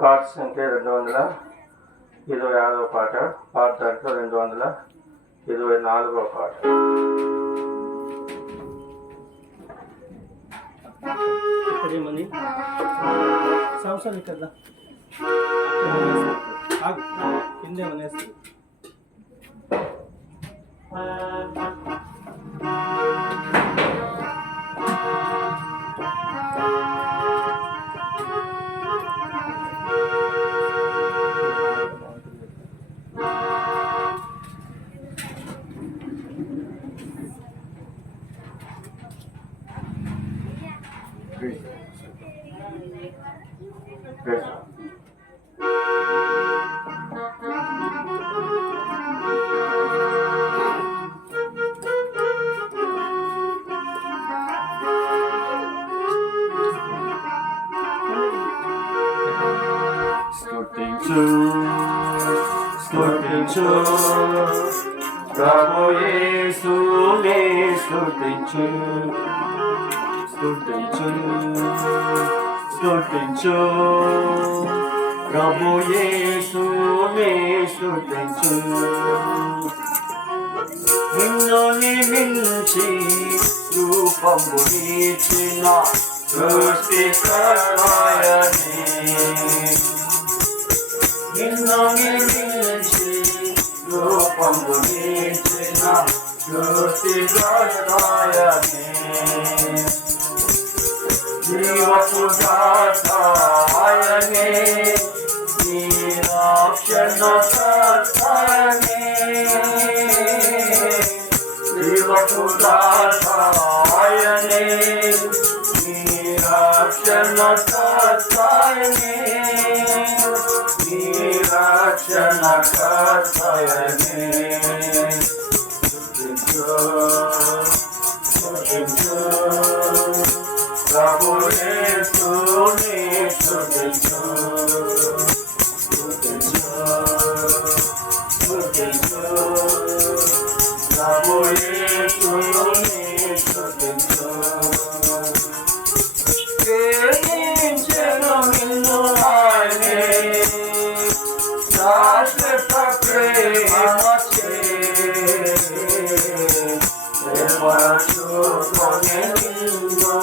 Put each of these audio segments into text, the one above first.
పాట సంఖ్య 226వ పాట. పాట దాంట్లో 224వ పాట. ఇక్కడేమని సంవత్సరాలు కదా కిందేమనేసి స్తుతించు ప్రభు యేసునే స్తుతించు, స్తుతించు స్తుతించు ప్రభు యేసునే స్తుతించు. నిన్ను నిమించి రూపము నీచిన సృష్టికర్తయని, నిన్ను నిమించి రూపము నీచిన సృష్టికర్తయని, జీవపు దాతాయనే నీ రక్షణకర్తయనే, జీవపు దాతాయనే నీ రక్షణకర్తయనే, నీ రక్షణకర్తయనే. ప్రభు యేసునే స్తుతించు, స్తుతించు స్తుతించు ప్రభు యేసునే స్తుతించు. ప్రేమించెను నిన్ను ఆయనే శాశ్వత ప్రేమచే, ప్రేమచుకొని నిన్ను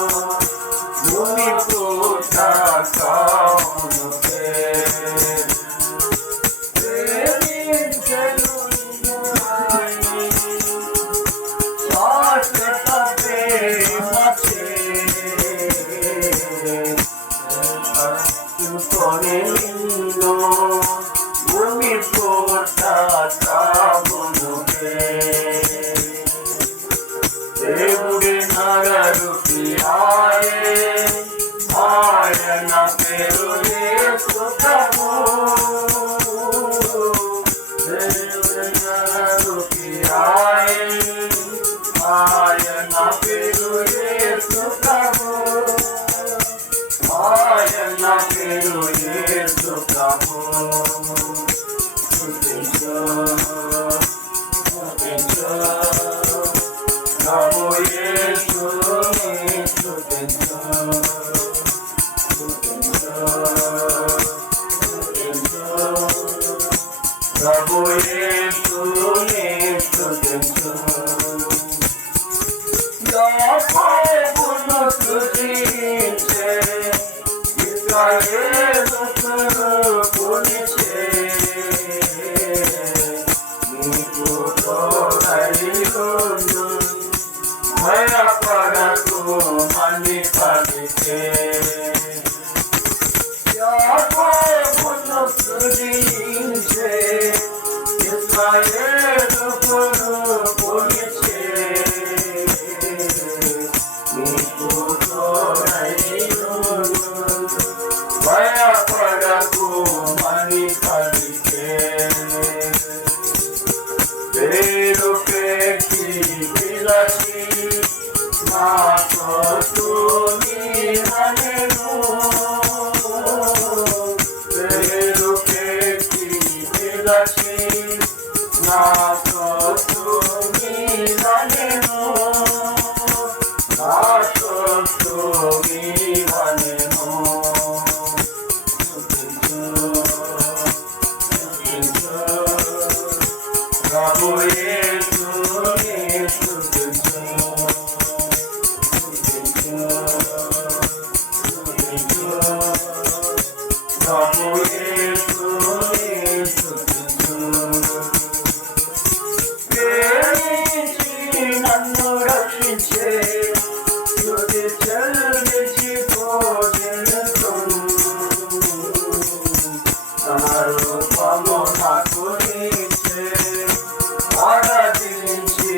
భూమి పుట్టకమునుకే, ప్రేమించెను నిన్ను ఆయనే శాశ్వత ప్రేమచే, ప్రేమచుకొని నిన్ను భూమి పుట్టకమునుకే. దేవుడి నగరుకి ఆయే, ఆయన పేరు యేసు ప్రభు. దేవుడి నగరుకి ఆయే, ఆయన పేరు యేసు ప్రభు, ఆయన పేరు యేసు ప్రభు. స్తుతించు స్తుతించు ప్రభు యేసునే స్తుతించు, స్తుతించు స్తుతించు ప్రభు యేసునే స్తుతించు. యాకోబును స్తుతించే, ఇశ్రాయేలును కొలిచే, నీకు తోడైయుండు భయపడకు మళ్ళీ పలికే. యాకోబును స్తుతించే, ఇశ్రాయేలును కొలిచే, నీకు తోడైయుండు భయపడకు మళ్ళీ పలికే. నీవనెను పేరు పెట్టి పిలచి నా సొత్తు నీవనెను నా సొత్తు నీవనెను ప్రభు యేసుని స్తుతించు ప్రభు యేసుని స్తుతించు ప్రేమించి నన్ను రక్షించే స్తుతి చెల్లించి పూజించును తన రూపము నాకు నీచే ఆరాధించి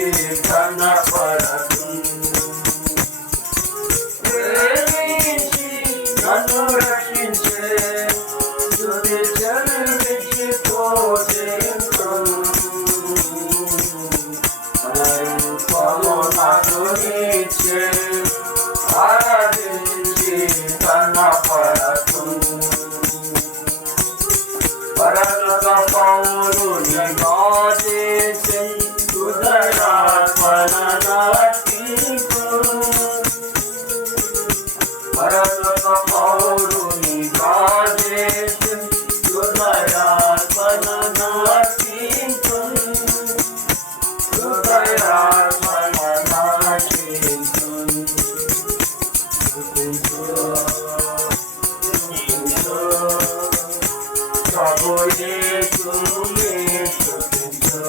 కనపడదు ప్రేమించి నన్ను రక్షించే స్తుతి చెల్లించి పూజించును తన రూపము నాకు నీచే ఆరాధించి కనపడదు పరలోక పౌరుని గాజేసి హృదయార్పణ నాటించు పరలోక పౌరుని గాజేసి హృదయార్పణ నాటించు హృదయార్పణ నాటించు ప్రభు యేసుని స్తుతించు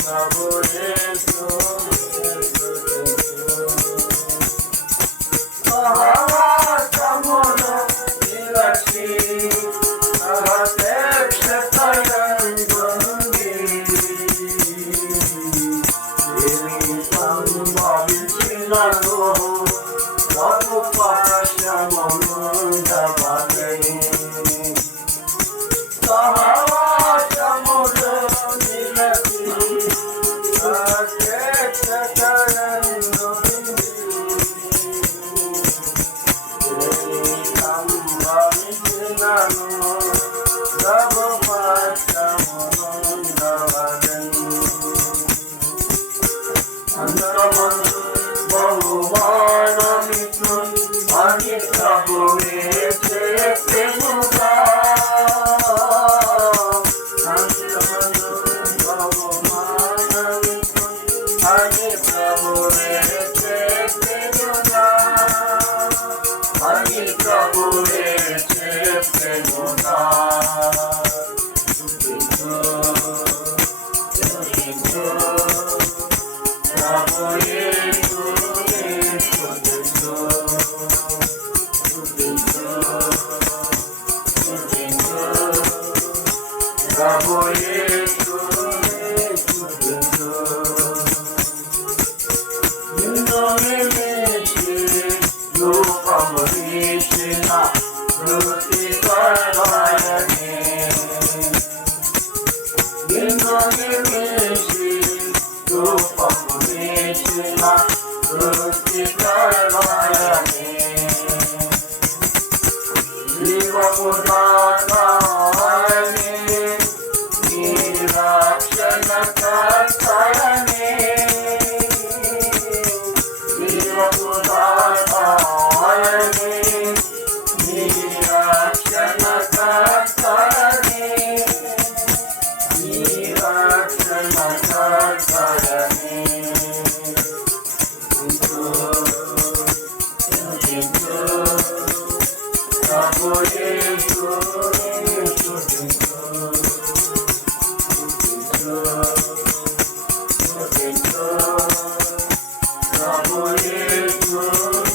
ప్రభు యేసుని స్తుతించు సహవాసములో నిలచి సహదేక్షతయందుండి ఏమి సంభవించినను ప్రభు పాశముండవలె సహవాసములో నిలచి సహదేక్షతయందుండి ఏమి సంభవించినను ప్రభు పాశముండవలె అంతమందు బహుమానమిచ్చు అని ప్రభువే చెప్పెనుగా అంతమందు బహుమానమిచ్చు అని ప్రభువే చెప్పెనుగా అని ప్రభువే చెప్పెనుగా ప్రభు యేసుని స్తుతించు ప్రభు యేసుని స్తుతించు నిన్ను నిలిచి రూపము తీసిన వృత్తి పరమాయనే నిన్ను నిలిచి రూపము తీసిన వృత్తి పరమాయనే జీవము దాతాయనే నీ రక్షణ కర్తయనే జీవము దాతాయనే నీ రక్షణ కర్తయనే నీ రక్షణ కర్తయనే ప్రభు యేసుని స్తుతించు ప్రభు యేసుని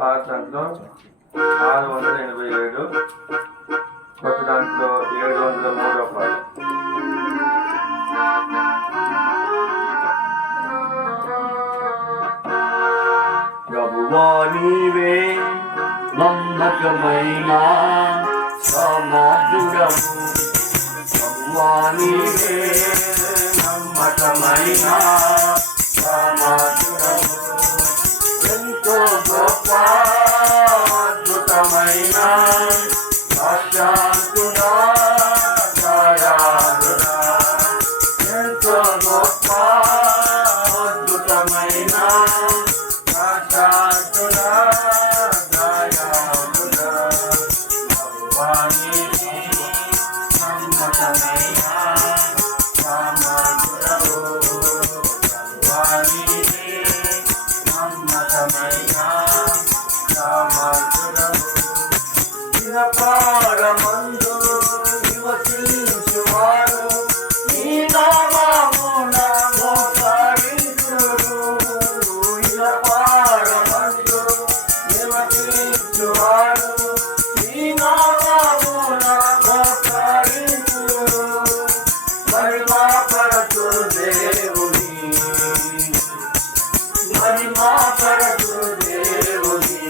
పాత దాంట్లో 687, కొత్త దాంట్లో 703 పాట. ప్రభువా నీవే నమ్మకమైన సమాధుడము, ప్రభువా నీవే నమ్మకమైన సమాధుడము, ఎంతో గొప్ప అద్భుతమైన సాక్షాత్తుడా దయాళుడా, ఎంతో గొప్ప అద్భుతమైన సాక్షాత్తుడా దయాళుడా, ప్రభువా నీవే నమ్మకమైన సమాధుడము, ప్రభువా నీవే నమ్మకమైన సమాధుడము. చిరకాలమందు నివసించువారు నీ నామమున మోకరించురు, చిరకాలమందు నివసించువారు నీ నామమున మోకరించురు, మహిమపరచు దేవుని, మహిమపరచు దేవుని,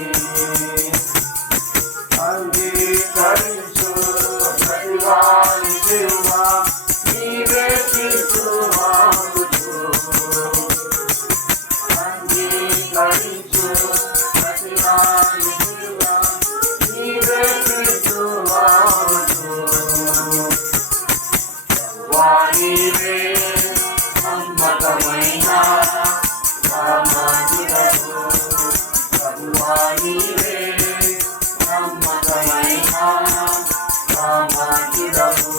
అంగీకరించు ప్రతివాని శివ నీవే తీసువాముచు, అంగీకరించు ప్రతివాని శివ నీవే తీసువాముచు, వానివే నమ్మకమైన సమాధుడము, ప్రభువా నీవే నమ్మకమైన సమాధుడము,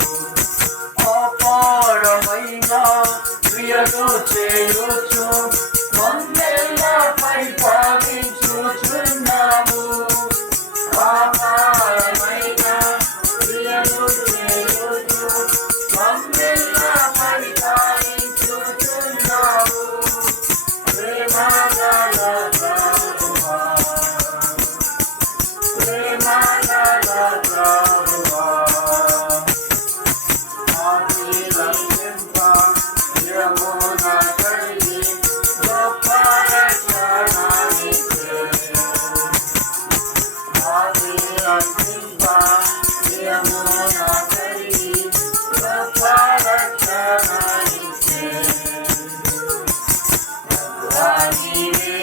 అపారమైన క్రియలు చేయుచు మమ్మల్ని పరిపాలించుచున్నాము, అపారమైన క్రియలు చేయుచు మమ్మల్ని పరిపాలించుచున్నాము, ప్రేమగల ప్రభువా, ప్రేమగల ప్రభువా, ఆశీర్వదింప యమున కలిగి గొప్ప రక్షణనిచ్చే, ఆశీర్వదింప యమున కలిగి గొప్ప రక్షణనిచ్చే, నీవే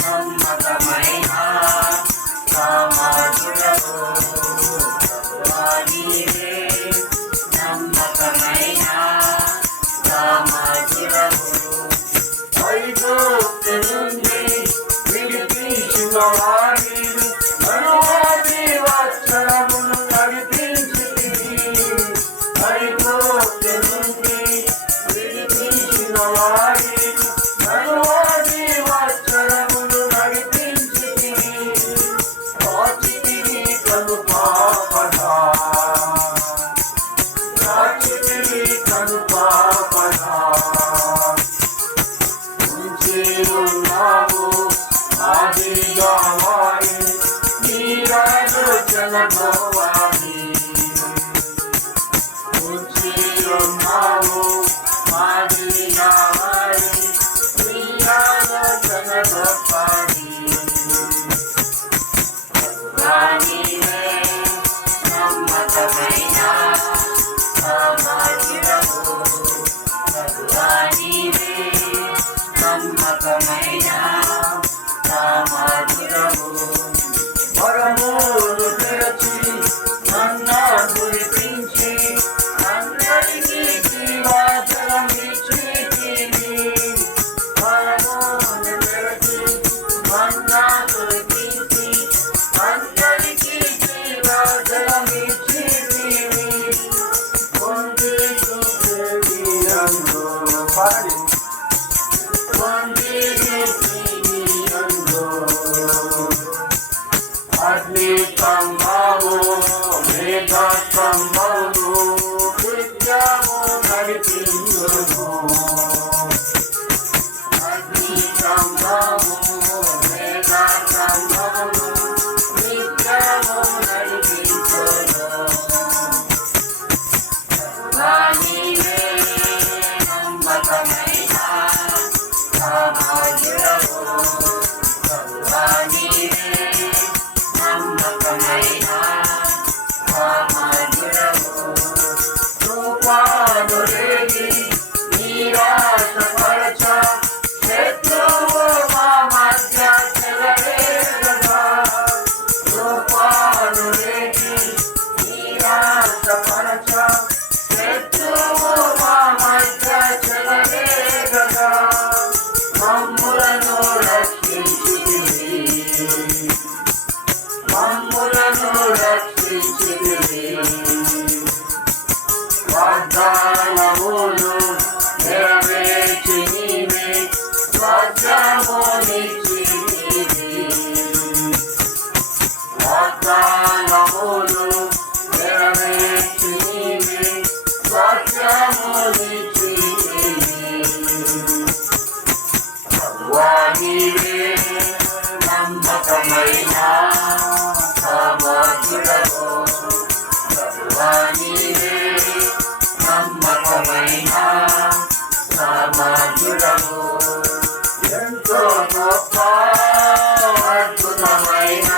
నమ్మకమైన సమాధుడము, ప్రభువా నీవే నమ్మకమైన సమాధుడము, ఐగుప్తు నుండి విడిపించిన వారిని నలువారి వస్త్రమును నడిపించితివి, ఐగుప్తు నుండి విడిపించిన వారిని నలువారి వస్త్రమును నడిపించితివి, కాచితివి కను పాపదా, కాచితివి కను పాపదా, ఉంచి ఉన్నావు ఆదిగా వారి నీరాలోచన గోవారి, ఉంచి ఉన్నావు ఆదిగా వారి నీరాలోచన గోపారి, ప్రభువా నీవే నమ్మకమైన సమాధుడము, ప్రభువా నీవే నమ్మకమైన సమాధుడము, వరములు తెరచి నిలిచితివి. వాగ్దానములు నెరవేర్చి నీవే స్వర్గమునిచ్చితివి. వాగ్దానములు నెరవేర్చి నీవే స్వర్గమునిచ్చితివి. ప్రభువా నీవే నమ్మకమైన సమర్థుడవు. ప్రభువా నీవే నమ్మకమైన సమర్థుడవు. ఎంతో గొప్ప అద్భుతమైన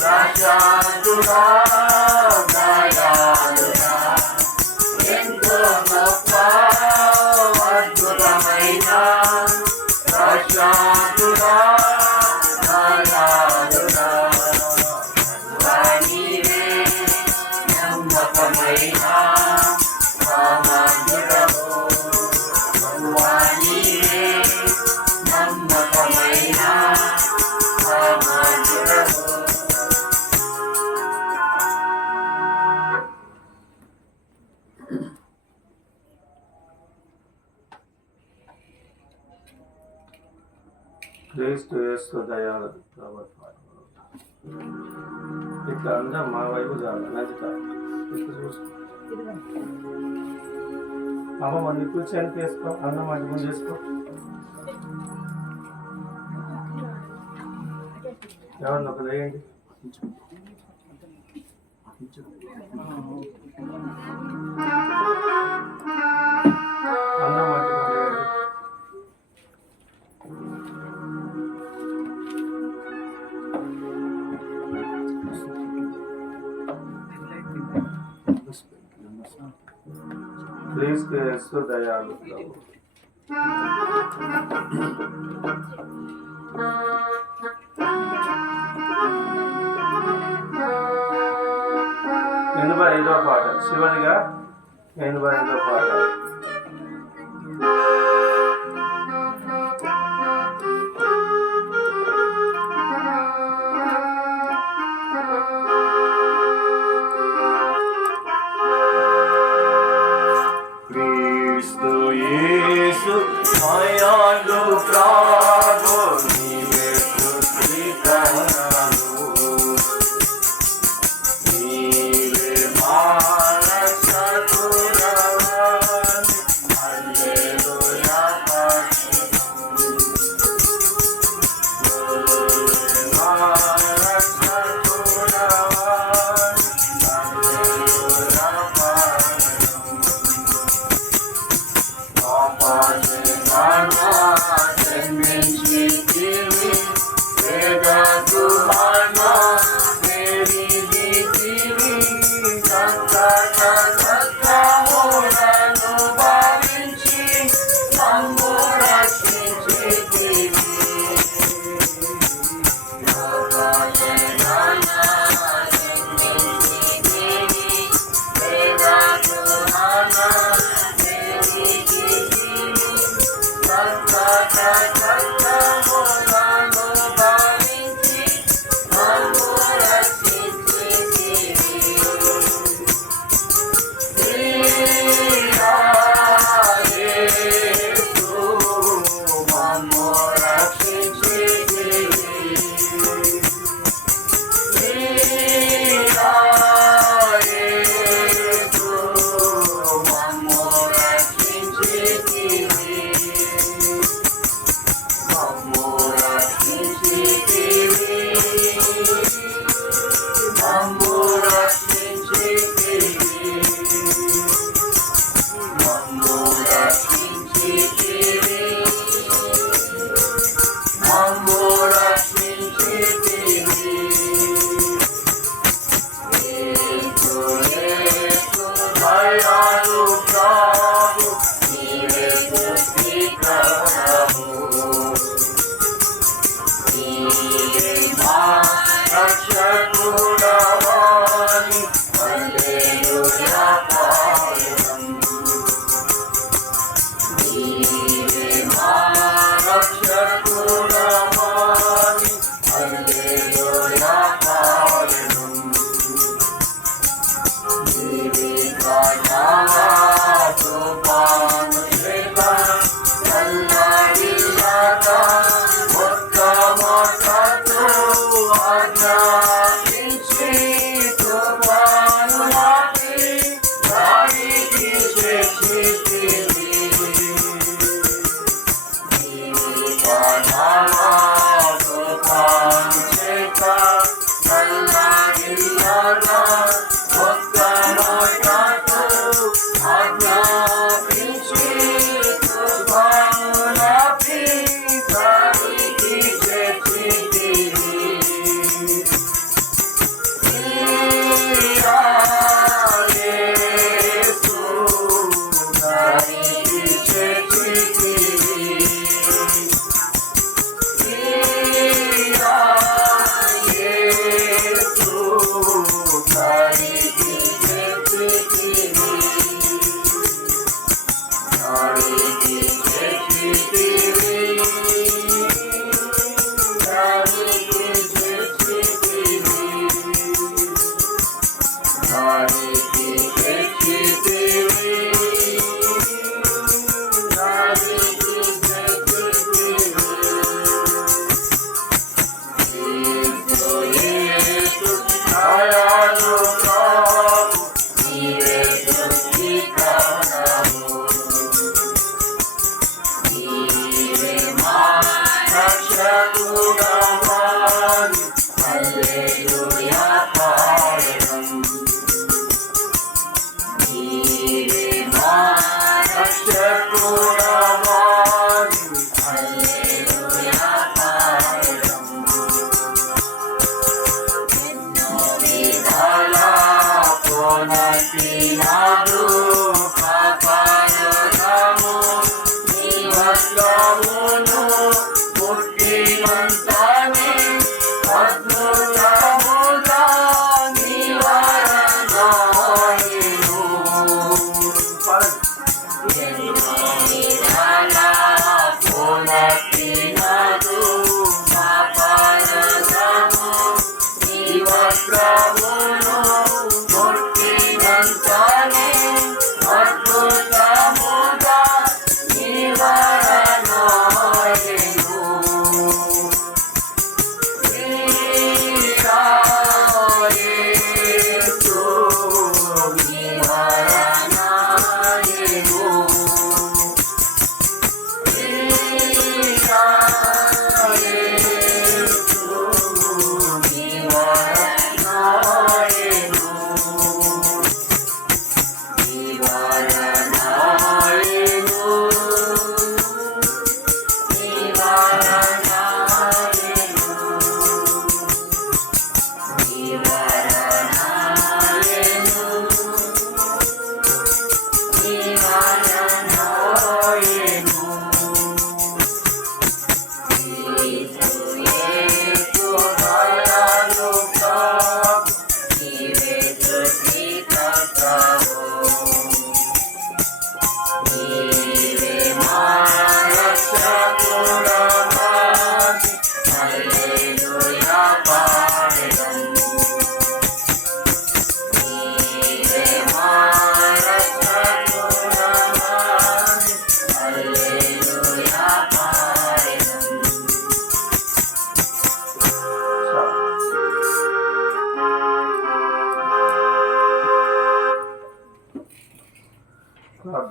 ప్రశాంతుడా దయాళుడా. ఎంతో గొప్ప అద్భుతమైన ప్రశాంతుడా దయాళుడా. ప్రభువా నీవే నమ్మకమైన సమర్థుడవు. ప్రభువా నీవే నమ్మకమైన సమర్థుడవు. క్రీస్తు యేసు దయాళుడు ప్రభుత్వ ఇట్లా అందరం మా వైపు చాలు నచ్చిత ఇట్లా చూసుకో. అమ్మ మన కూర్చొని చేసుకో, అన్నం అడ్డం చేసుకో. ఎవరిని ఒక వేయండి. అన్నం అడ్డం వేయండి. క్రీస్తు యేసు దయాళుడు ప్రభు. ఎనభై ఐదో పాట శివనిగా 85వ పాట. క్రీస్తు యేసు దయాళు ప్రభు నీవే స్తుతికరణలు. నీవే మా రక్షకుడవు.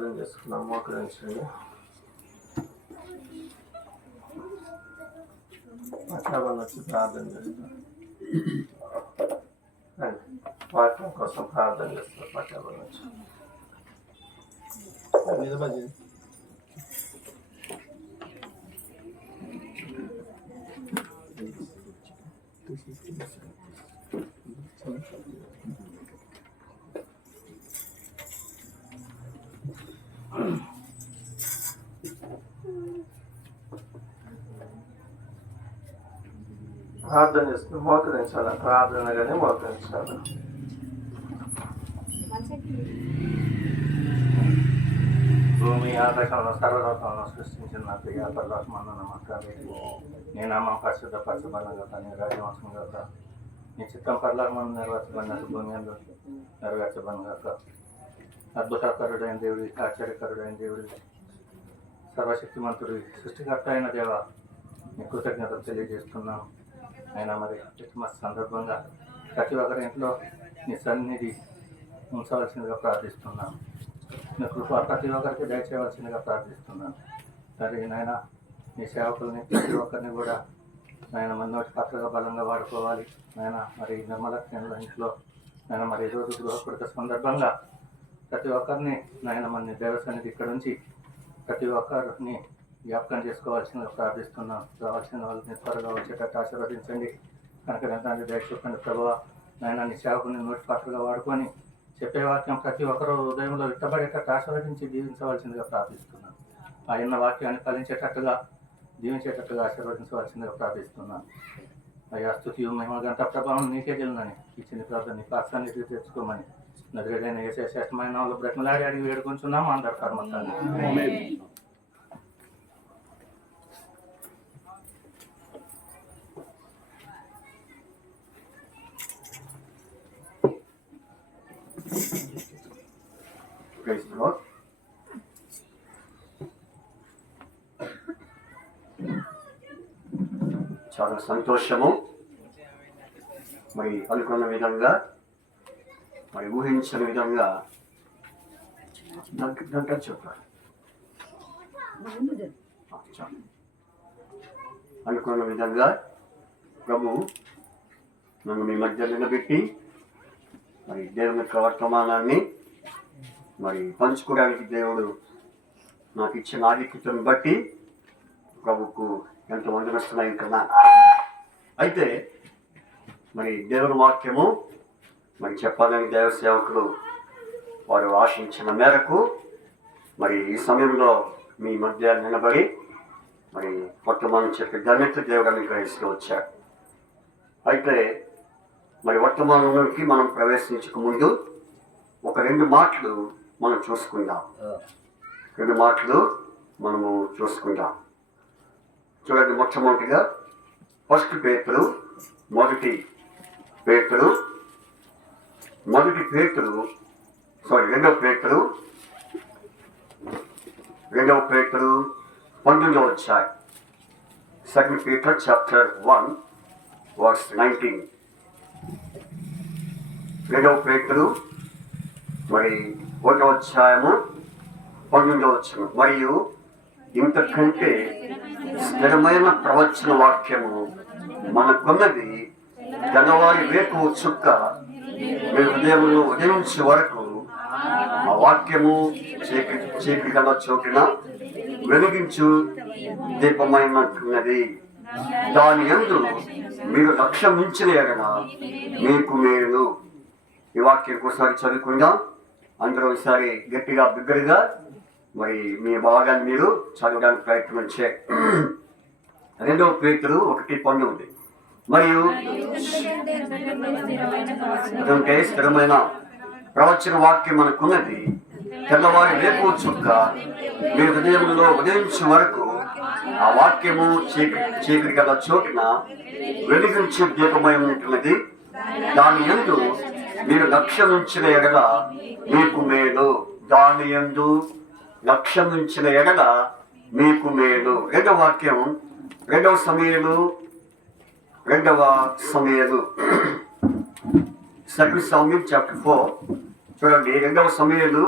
ప్రార్థన చేసుకున్నాం. మోకరించండి. పట్టాభాన్ని వచ్చి ప్రార్థన చేస్తాం. వాక్యం కోసం ప్రార్థన చేస్తాం. పట్టాభాన్ని వచ్చి నిలబడి ప్రార్థన చేస్తున్నాం. మోకరించాలి. ప్రార్థనగానే మోకరించాలి. భూమి ఆకాశంలో సర్వలోకంలో సృష్టించిన నా ప్రియ పరలోకమందు నమస్కారం. నీ నామం పరిశుద్ధపరచబడిన నీ రాజ్యవంశం కాక, నీ చిత్తం పరలోకమందు నెరవేర్చబడినట్టు భూమి అందు నెరవేర్చబడిన కాక. అద్భుతకరుడైన దేవుడి, ఆశ్చర్యకరుడైన దేవుడి, సర్వశక్తిమంతుడి, సృష్టికర్త అయిన దేవ, నీ కృతజ్ఞతలు తెలియజేస్తున్నాం. అయినా మరి క్రిస్మస్ సందర్భంగా ప్రతి ఒక్కరి ఇంట్లో నీ సన్నిధి ఉంచవలసిందిగా ప్రార్థిస్తున్నాం. నీ కృప ప్రతి ఒక్కరికి దయచేయవలసిందిగా ప్రార్థిస్తున్నాను. సరే నాయన, నీ సేవకుల్ని ప్రతి ఒక్కరిని కూడా నాయన మన నోటి పాత్రగా బలంగా వాడుకోవాలి. నాయన మరి నిర్మల కేంద్ర ఇంట్లో నాయన మరి ఈరోజు గృహకృత సందర్భంగా ప్రతి ఒక్కరిని నాయన మన దేవ సన్నిధి ఇక్కడ నుంచి ప్రతి ఒక్కరిని జ్ఞాపకం చేసుకోవాల్సిందిగా ప్రార్థిస్తున్నాం. రావాల్సిన వాళ్ళని త్వరగా వచ్చేటట్టు ఆశీర్వదించండి. కనుక దాన్ని దయ చూపండి ప్రభువా. నాయన నీ సేవకుని నోటి పాత్రగా వాడుకొని చెప్పే వాక్యం ప్రతి ఒక్కరూ ఉదయంలో విత్తబడేటట్టు ఆశీర్వదించి దీవించవలసిందిగా ప్రార్థిస్తున్నాను. ఆయన వాక్యాన్ని ఫలించేటట్టుగా దీవించేటట్టుగా ఆశీర్వదించవలసిందిగా ప్రార్థిస్తున్నాను. అయ్యా స్తుతి మహిమ గంట ప్రభావం నీకే తెలియదని ఇచ్చిన ప్రార్థన నీ పాత్రాన్ని తెచ్చుకోమని నదిరేదైన ఏసే శ్రేష్టమైన వాళ్ళు బ్రతిమలాడి అడిగి వేడుకుంటున్నాము. అందరు కర్మతాన్ని చాలా సంతోషము. మరి అనుకున్న విధంగా, మరి ఊహించిన విధంగా దాంట్లో చెప్పారు. అనుకున్న విధంగా ప్రభు నన్ను మీ మధ్య నిలబెట్టి మరి దేవుని యొక్క వర్తమానాన్ని మరి పంచుకోవడానికి దేవుడు నాకు ఇచ్చిన ఆధిక్యతను బట్టి ప్రభుకు ఎంత వందనస్తున్నాయి కన్నా. అయితే మరి దేవుని వాక్యము మరి చెప్పాలని దేవ సేవకులు వారు ఆశించిన మేరకు మరి ఈ సమయంలో మీ మధ్య నిలబడి మరి వర్తమానం చెప్పే ధన్యత దేవుడు అనుగ్రహిస్తూ వచ్చారు. అయితే మరి వర్తమానంలోకి మనం ప్రవేశించక ముందు ఒక 2 మాటలు మనం చూసుకుందాం. 2 మాటలు మనము చూసుకుందాం. చూడండి, మొట్టమొదటిగా మొదటి పేతురు 19వ అధ్యాయం. 2 Peter chapter 1 verse 19. 2 పేతురు మరి 1వ అధ్యాయము 19వ వచనం. మరియు ఇంతకంటే స్థిరమైన ప్రవచన వాక్యము మనకున్నది, తెల్లవారి వేకువ చుక్క మీ హృదయంలో ఉదయించే వరకు ఆ వాక్యము చీకటి గల చోటున వెలిగించు దీపమైనట్టున్నది. దాని యందు మీరు లక్ష్యం మించిన ఎడల మీకు మేలు. ఈ వాక్యం ఒకసారి చదువుకుందాం. అందరూ ఒకసారి గట్టిగా బిగ్గరగా మరి మీ భాగాన్ని మీరు చదవడానికి ప్రయత్నం చేయండి. 2 పేతురు 1:19. మరియు అదంటే స్థిరమైన ప్రవచన వాక్యం మనకున్నది, తెల్లవారి వేకువ చుక్క మీ హృదయంలో ఉదయించే వరకు ఆ వాక్యము చీకటి గల చోటున వెలిగించే దీపమై ఉంటున్నది. దాని యందు మీరు లక్ష్యం ఉంచిన ఎడల మీకు మేలు. దాని యందు లక్ష్యం ఉంచిన ఎడల మీకు మేలు. 2వ వాక్యం 2 సమూయేలు 2 Samuel chapter 4. చూడండి, 2 సమూయేలు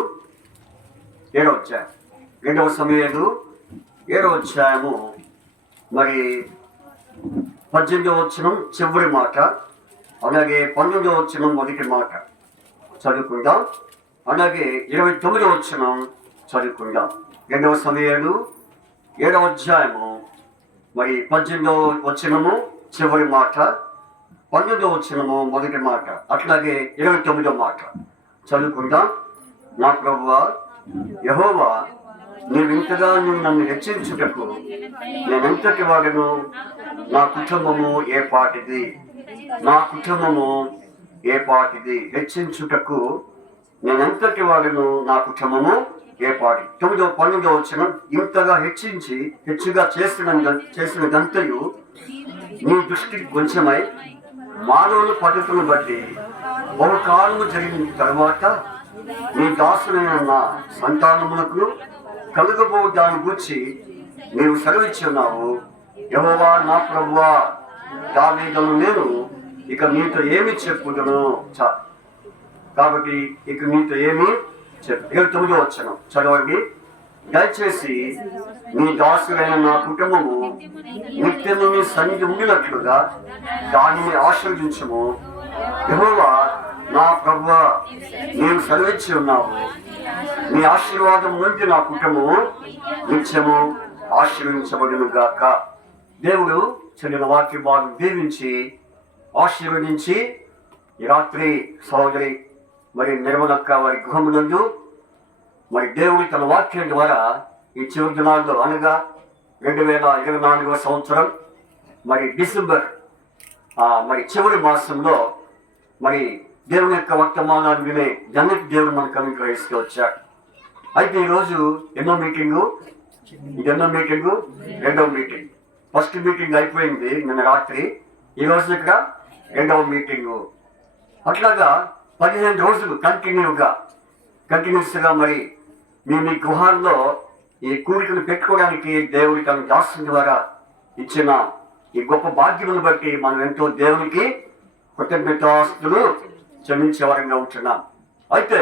7వ అధ్యాయం, 2వ సమూయేలు 7వ అధ్యాయము మరి 18వ వచనం చివరి మాట, అలాగే 19వ వచనం మొదటి మాట చదువుకుందాం. అలాగే 29వ వచనం చదువుకుందాం. 2వ సమూయేలు 7వ అధ్యాయము మరి 18వ వచనము చివరి మాట, 19వ వచనము మొదటి మాట, అట్లాగే 29వ మాట చదువుకుందాం. నా ప్రభువా యెహోవా, నీవింతగా నన్ను హెచ్చించుటకు నేనెంతటి వాడను, నా కుటుంబము ఏ పాటిది, నా కుటుంబము ఏ పాటిది. హెచ్చించుటకు నేనెంతటి వాడను, నా కుటుంబము ఏ పాటి. 12వ వచనం, ఇంతగా హెచ్చించి హెచ్చుగా చేసినదంతయు నీ దృష్టికి కొంచెమై మానవుల పద్ధతులను బట్టి బహుకాలము జరిగిన తరువాత నీ దాసులైన నా సంతానమునకు కలుగబో దాని గురించి నీవు సెలవిచ్చి ఉన్నావు. యెహోవా నా ప్రభువా దావీదును నేను ఇక నీతో ఏమి చెప్పుదును. కాబట్టి ఇక నీతో ఏమి చెప్పు. 29వ వచనం చదవండి దయచేసి. నీ దాసులైన నా కుటుంబము నిత్యము నీ సన్నిధి ఉండినట్లుగా దానిని ఆశీర్వదించము. యెహోవా నా ప్రభువా నీవు సెలవిచ్చి ఉన్నావు. నీ ఆశీర్వాదం నుండి నా కుటుంబము నిత్యము ఆశీర్వదించబడును గాక. దేవుడు చెల్లిన వాక్య భాగం దీవించి ఆశీర్వదించి ఈ రాత్రి సహోదరి మరి నిర్మలక్క వారి గృహమునందు మరి దేవుడి తన వాక్యం ద్వారా ఈ చివరి దినాల్లో అనగా 2024వ సంవత్సరం మరి డిసెంబర్ మరి చివరి మాసంలో మరి దేవుని యొక్క వర్తమానాలు వినే జనకి దేవుడు మనకు అనుగ్రహిస్తూ వచ్చాడు. అయితే ఈరోజు ఎన్నో మీటింగు, రెండవ మీటింగ్. ఫస్ట్ మీటింగ్ అయిపోయింది నిన్న రాత్రి, ఈ రోజు ఇక్కడ 2వ మీటింగు. అట్లాగా 15 రోజులు కంటిన్యూస్గా మరి మీ గృహాల్లో ఈ కూడికలు పెట్టుకోవడానికి దేవుడి తన దాసుని ద్వారా ఇచ్చిన ఈ గొప్ప భాగ్యమును బట్టి మనం ఎంతో దేవునికి కృతజ్ఞతాస్తులు చెల్లించే వారంగా ఉంటున్నాం. అయితే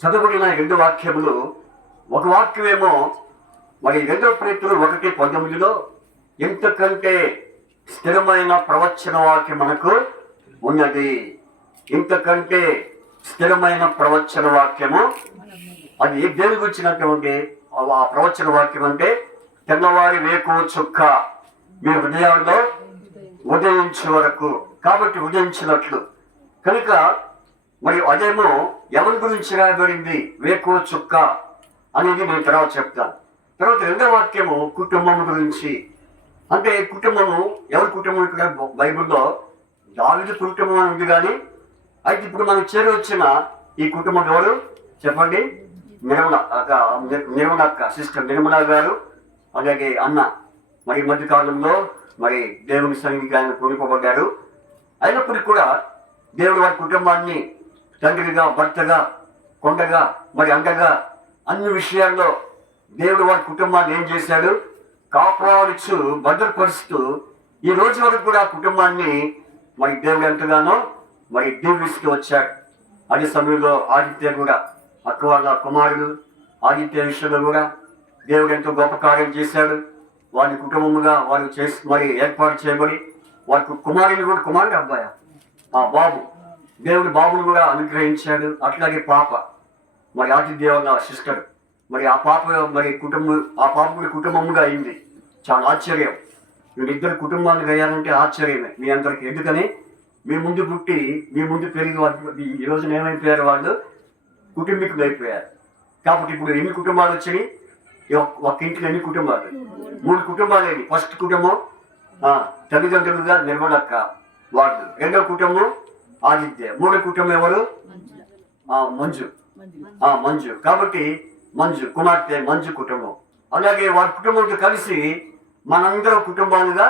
చదవబడిన 2 వాక్యములు, ఒక వాక్యమేమో మరి 2వ పేతురు 1:19 ఇంతకంటే స్థిరమైన ప్రవచన వాక్యం మనకు ఉన్నది. ఇంతకంటే స్థిరమైన ప్రవచన వాక్యము, అది దేని గురించినటువంటి ఆ ప్రవచన వాక్యం అంటే తెల్లవారి వేకువ చుక్క మీ హృదయాల్లో ఉదయించే వరకు. కాబట్టి ఉదయించినట్లు కనుక మరి అదేమో ఎవరి గురించి రాయబడింది, వేకువ చుక్క అనేది నేను తర్వాత చెప్తాను. తర్వాత 2వ వాక్యము కుటుంబం గురించి. అంటే కుటుంబము, ఎవరి కుటుంబం ఇక్కడ బైబిల్లో దావీదు కుటుంబం అని ఉంది. కానీ అయితే ఇప్పుడు మనకు చేరి వచ్చిన ఈ కుటుంబం ఎవరు చెప్పండి? నిర్మలక్క సిస్టర్ నిర్మల గారు, అలాగే అన్న మరి మధ్యకాలంలో మరి దేవుని సన్నిధికి ఆయన కొనుకోబడ్డారు. అయినప్పటికీ కూడా దేవుడు వారి కుటుంబాన్ని తండ్రిగా, భర్తగా, కొండగా, మరి అండగా అన్ని విషయాల్లో దేవుడు వారి కుటుంబాన్ని ఏం చేశాడు? కాపాడుచు భద్రపరుస్తూ ఈ రోజు వరకు కూడా కుటుంబాన్ని మరి దేవుడు ఎంతగానో మరి దీవిస్తూ వచ్చాడు. అదే సమయంలో ఆదిత్య కూడా, అక్క వాళ్ళ కుమారుడు ఆదిత్య విషయంలో కూడా దేవుడు ఎంతో గొప్ప కార్యం చేశాడు. వారి కుటుంబముగా వారు చేసి మరి ఏర్పాటు చేయబడి వారికి కుమారుడు అబ్బాయి బాబు, దేవుడు బాబును కూడా అనుగ్రహించాడు. అట్లాగే పాప మరి ఆదిత్య వాళ్ళ సిస్టర్, మరి ఆ పాప మరి ఆ పాప కూడా కుటుంబముగా అయింది. చాలా ఆశ్చర్యం. వీళ్ళిద్దరు కుటుంబానికి అయ్యారంటే ఆశ్చర్యమే మీ అందరికి. ఎందుకని మీ ముందు పుట్టి మీ ముందు పెరిగి ఈ రోజున ఏమైపోయారు? వాళ్ళు కుటుంబీకులు అయిపోయారు. కాబట్టి ఇప్పుడు ఎన్ని కుటుంబాలు వచ్చినాయి? ఒక ఇంట్లో ఎన్ని కుటుంబాలు? 3 కుటుంబాలు అయింది. ఫస్ట్ కుటుంబం తల్లిదండ్రులుగా నిర్మలక్క వాళ్ళు, 2వ కుటుంబం ఆదిత్య, 3వ కుటుంబం ఎవరు? మంజు. కాబట్టి మంజు కుమార్తె, మంజు కుటుంబం. అలాగే వారి కుటుంబంతో కలిసి మనందరం కుటుంబాలుగా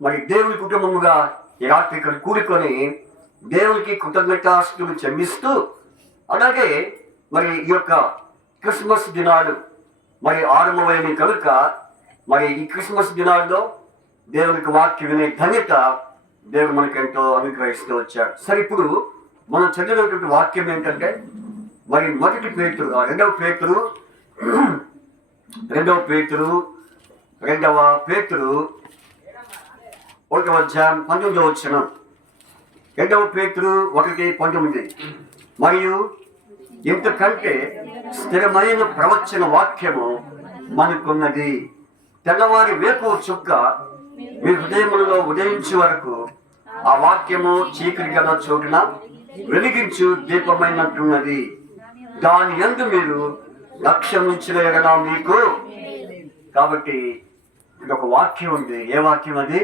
మరి దేవుని కుటుంబముగా ఈ రాత్రి ఇక్కడ కూడుకొని దేవునికి కృతజ్ఞతాస్తులు చెల్లిస్తూ, అలాగే మరి ఈ యొక్క క్రిస్మస్ దినాలు మరి ఆరంభమైన కనుక మరి ఈ క్రిస్మస్ దినాల్లో దేవునికి వాక్యం వినే ధన్యత దేవుడు మనకు ఎంతో అనుగ్రహిస్తూ వచ్చాడు. సరే, ఇప్పుడు మనం చదివినటువంటి వాక్యం ఏంటంటే మరి మొదటి పేతురు రెండవ పేతురు 1:19 రెండవ పేతురు 1:19 మరియు ఇంతకంటే స్థిరమైన ప్రవచన వాక్యము మనకున్నది. తెల్లవారి వేకువ చుక్క మీ హృదయములలో ఉదయించే వరకు ఆ వాక్యము చీకటి గల చోటున వెలిగించు దీపమైనట్టున్నది. దాని యందు మీరు లక్ష్యం ఉంచిన ఎడల మీకు. కాబట్టి ఇది ఒక వాక్యం ఉంది. ఏ వాక్యం అది?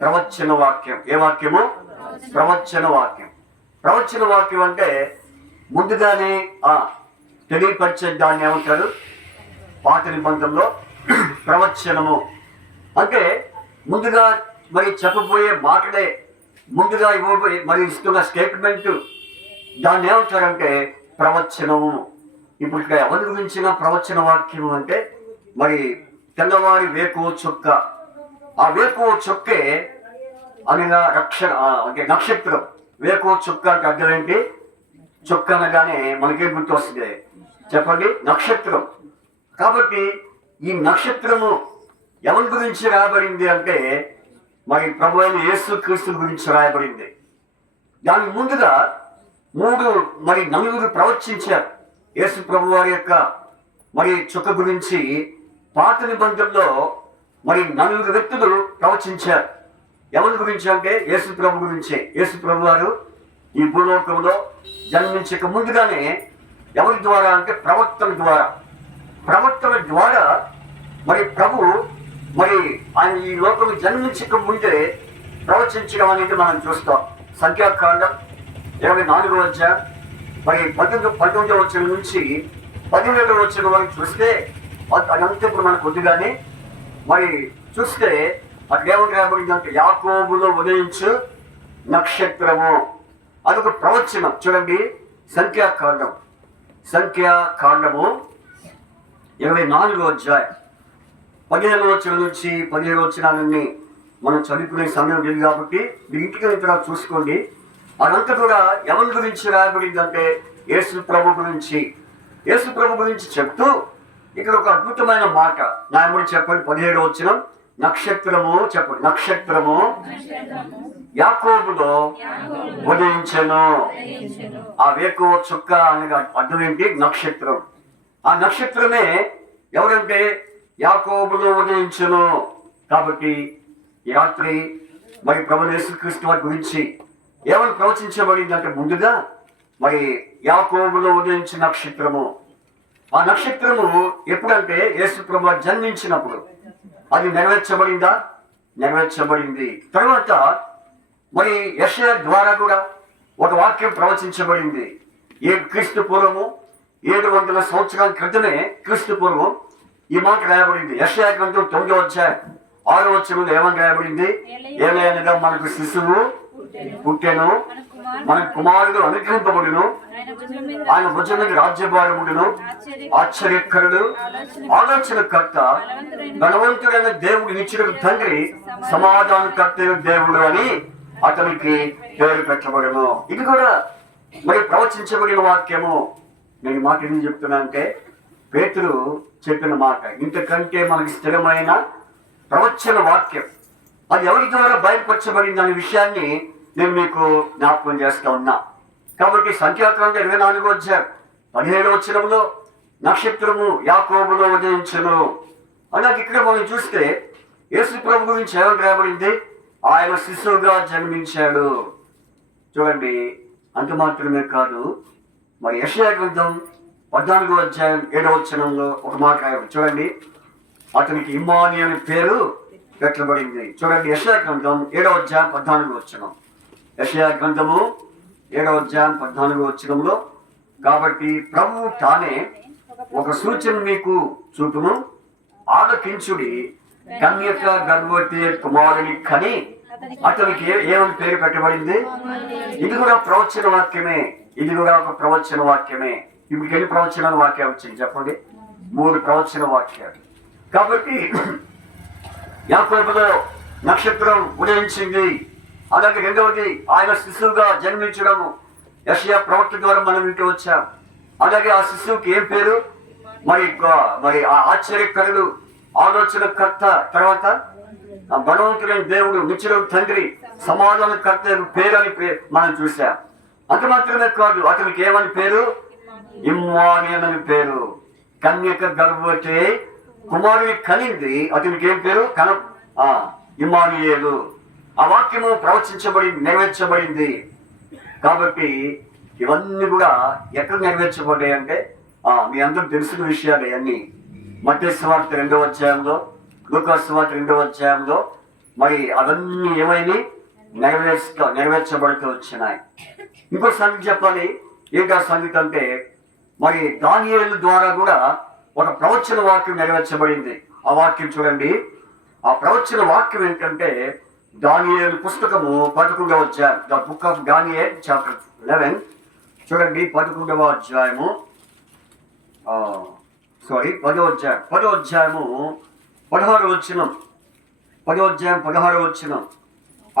ప్రవచన వాక్యం. ఏ వాక్యము? ప్రవచన వాక్యం. ప్రవచన వాక్యం అంటే ముందుగానే తెలియపరిచే దాన్ని ఏమంటారు? పాత నిబంధనలో ప్రవచనము అంటే ముందుగా మరి చెప్పబోయే మాటలే, ముందుగా ఇవ్వబోయే మరి ఇస్తున్న స్టేట్మెంట్, దాన్ని ఏమంటారంటే ప్రవచనము. ఇప్పుడు ఇక్కడ ఎవరి గురించిన ప్రవచన వాక్యము అంటే మరి తెల్లవారి వేకువ చుక్క. ఆ వేకువ చుక్కే అనగా అంటే నక్షత్రం. వేకువ చుక్క అంటే అర్థం ఏంటి? చుక్క అనగానే మనకేం గుర్తు వస్తుంది? చెప్పండి, నక్షత్రం. కాబట్టి ఈ నక్షత్రము ఎవరి గురించి రాయబడింది అంటే మరి ప్రభు అయిన యేసుక్రీస్తు గురించి రాయబడింది. దానికి ముందుగా నలుగురు ప్రవచించారు యేసు ప్రభు వారి యొక్క మరి చుక్క గురించి. పాత నిబంధనలో మరి 4 వ్యక్తులు ప్రవచించారు. ఎవరి గురించి అంటే యేసు ప్రభు గురించి. యేసు ప్రభు వారు ఈ భూలోకంలో జన్మించక ముందుగానే ఎవరి ద్వారా అంటే ప్రవక్తల ద్వారా మరి ప్రభు మరి ఆయన ఈ లోకం జన్మించక ముందే ప్రవచించడం అనేది మనం చూస్తాం. సంఖ్యాకాండం 24వ అధ్యాయం మరి 19వ వచనం నుంచి 17వ వచనం వరకు చూస్తే అదంతా ఇప్పుడు మనకు కొద్దిగానే మరి చూస్తే అక్కడ ఏమని రాబడిందంటే యాకోబులో ఉదయించు నక్షత్రము. అదొక ప్రవచనం. చూడండి, సంఖ్యాకాండము 24వ అధ్యాయం 15వ వచనం నుంచి 17వ వచనాలన్నీ మనం చదువుకునే సమయం లేదు కాబట్టి మీరు ఇంటికి వెళ్ళిన చూసుకోండి. అదంతా కూడా ఎవరి గురించి రాయబడిందంటే యేసు ప్రభు గురించి. యేసు ప్రభు గురించి చెప్తూ ఇక్కడ ఒక అద్భుతమైన మాట నా ఎమ్మడి చెప్పండి. 17వ వచనం నక్షత్రము. చెప్పండి, నక్షత్రము యాకోబులో ఉదయించెను. ఆ వేకువ చుక్క అనగా అర్థం ఏంటి? నక్షత్రం. ఆ నక్షత్రమే ఎవరంటే యాకోబులో ఉదయించెను. కాబట్టి ఈ రాత్రి మరి ప్రభు యేసుక్రీస్తు వారి గురించి ఏమని ప్రవచించబడింది అంటే ముందుగా మరి యాకోబులో ఉదయించిన నక్షత్రము. ఆ నక్షత్రము ఎప్పుడంటే యేసు ప్రభు జన్మించినప్పుడు. అది నెరవేర్చబడిందా? నెరవేర్చబడింది. తర్వాత మరి యెషయా ద్వారా కూడా ఒక వాక్యం ప్రవచించబడింది. క్రీస్తు పూర్వము 700 సంవత్సరాల క్రితమే క్రీస్తు పూర్వం ఈ మాట రాయబడింది. యెషయా గ్రంథం 9వ అధ్యాయం 6వ వచనంలో ఏమని రాయబడింది? ఏలయనగా మనకు శిశువు పుట్టెను, మన కుమారుడు అనుగ్రహింపబడును, ఆయన భుజం మీద రాజ్యభారముడును, ఆశ్చర్యకరుడు, ఆలోచనకర్త, బలవంతుడైన దేవుడు, నిత్యుడు తండ్రి, సమాధానకర్త దేవుడు అని అతనికి పేరు పెట్టబడును. ఇది కూడా మరి ప్రవచించబడిన వాక్యము. నేను మాట ఎందుకు చెప్తున్నా అంటే పేతురు చెప్పిన మాట. ఇంతకంటే మనకి స్థిరమైన ప్రవచన వాక్యం అది ఎవరి ద్వారా బయలుపరచబడింది అనే విషయాన్ని నేను మీకు జ్ఞాపకం చేస్తా ఉన్నా. కాబట్టి సంఖ్యాకాండం 24వ అధ్యాయం 17వ వచనంలో నక్షత్రము యాకోబులో ఉదయించెను. అలాగే ఇక్కడ మనం చూస్తే యేసు ప్రభు గురించి ఏమని రాయబడింది? ఆయన శిశువుగా జన్మించాడు. చూడండి, అంత మాత్రమే కాదు, మరి యెషయా గ్రంథం 14వ అధ్యాయం 7వ వచనంలో ఒక మాట రాయబడింది. చూడండి, అతనికి ఇమ్మానుయేలు అనే పేరు పెట్టబడింది. చూడండి, యెషయా గ్రంథం 7వ అధ్యాయం 14వ వచనం. యెషయా గ్రంథము 7వ అధ్యాయం 14వ వచనంలో, కాబట్టి ప్రభువు తానే ఒక సూచన మీకు చూపును, ఆలకించుడి, కన్యక గర్భవతి కుమారుని కని అతనికి ఏమని పేరు పెట్టబడింది? ఇది కూడా ప్రవచన వాక్యమే. ఇది కూడా ఒక ప్రవచన వాక్యమే. ఇప్పుడు ఎన్ని ప్రవచన వాక్యాలు వచ్చింది చెప్పండి? 3 ప్రవచన వాక్యాలు. కాబట్టి యాకోబులో నక్షత్రం ఉదయించింది. అలాగే రెండవది ఆయన శిశువుగా జన్మించడము యెషయా ప్రవక్త ద్వారా మనం ఇంటి వచ్చాం. అలాగే ఆ శిశువుకి ఏం పేరు? మరి ఆ ఆశ్చర్యకరుడు, ఆలోచనకర్త, తర్వాత బలవంతుడైన దేవుడు, నిత్యుడైన తండ్రి, సమాధానకర్త పేరు అని మనం చూసాం. అంత మాత్రమే కాదు, అతనికి ఏమని పేరు? ఇమ్మానుయేలు అని పేరు. కన్యక గర్భవతి కుమారుని కనింది, అతనికి ఏం పేరు? ఇమ్మానుయేలు. ఆ వాక్యము ప్రవచించబడింది, నెరవేర్చబడింది. కాబట్టి ఇవన్నీ కూడా ఎక్కడ నెరవేర్చబడ్డాయి అంటే మీ అందరూ తెలిసిన విషయాలు అన్నీ. మత్తయి సువార్త 2వ అధ్యాయంలో, లూకా సువార్త 2వ అధ్యాయంలో మరి అవన్నీ ఏమైనా నెరవేర్చబడుతూ వచ్చినాయి. ఇంకో సంగతి చెప్పాలి. ఏంటా సంగతి అంటే మరి దానియేలు ద్వారా కూడా ఒక ప్రవచన వాక్యం నెరవేర్చబడింది. ఆ వాక్యం చూడండి. ఆ ప్రవచన వాక్యం ఏంటంటే దానియేలు పుస్తకము 11వ అధ్యాయం, the book of Daniel chapter 11 చూడండి. 11వ అధ్యాయము 10వ అధ్యాయము 16వ వచనం. 10వ అధ్యాయం 16వ వచనం.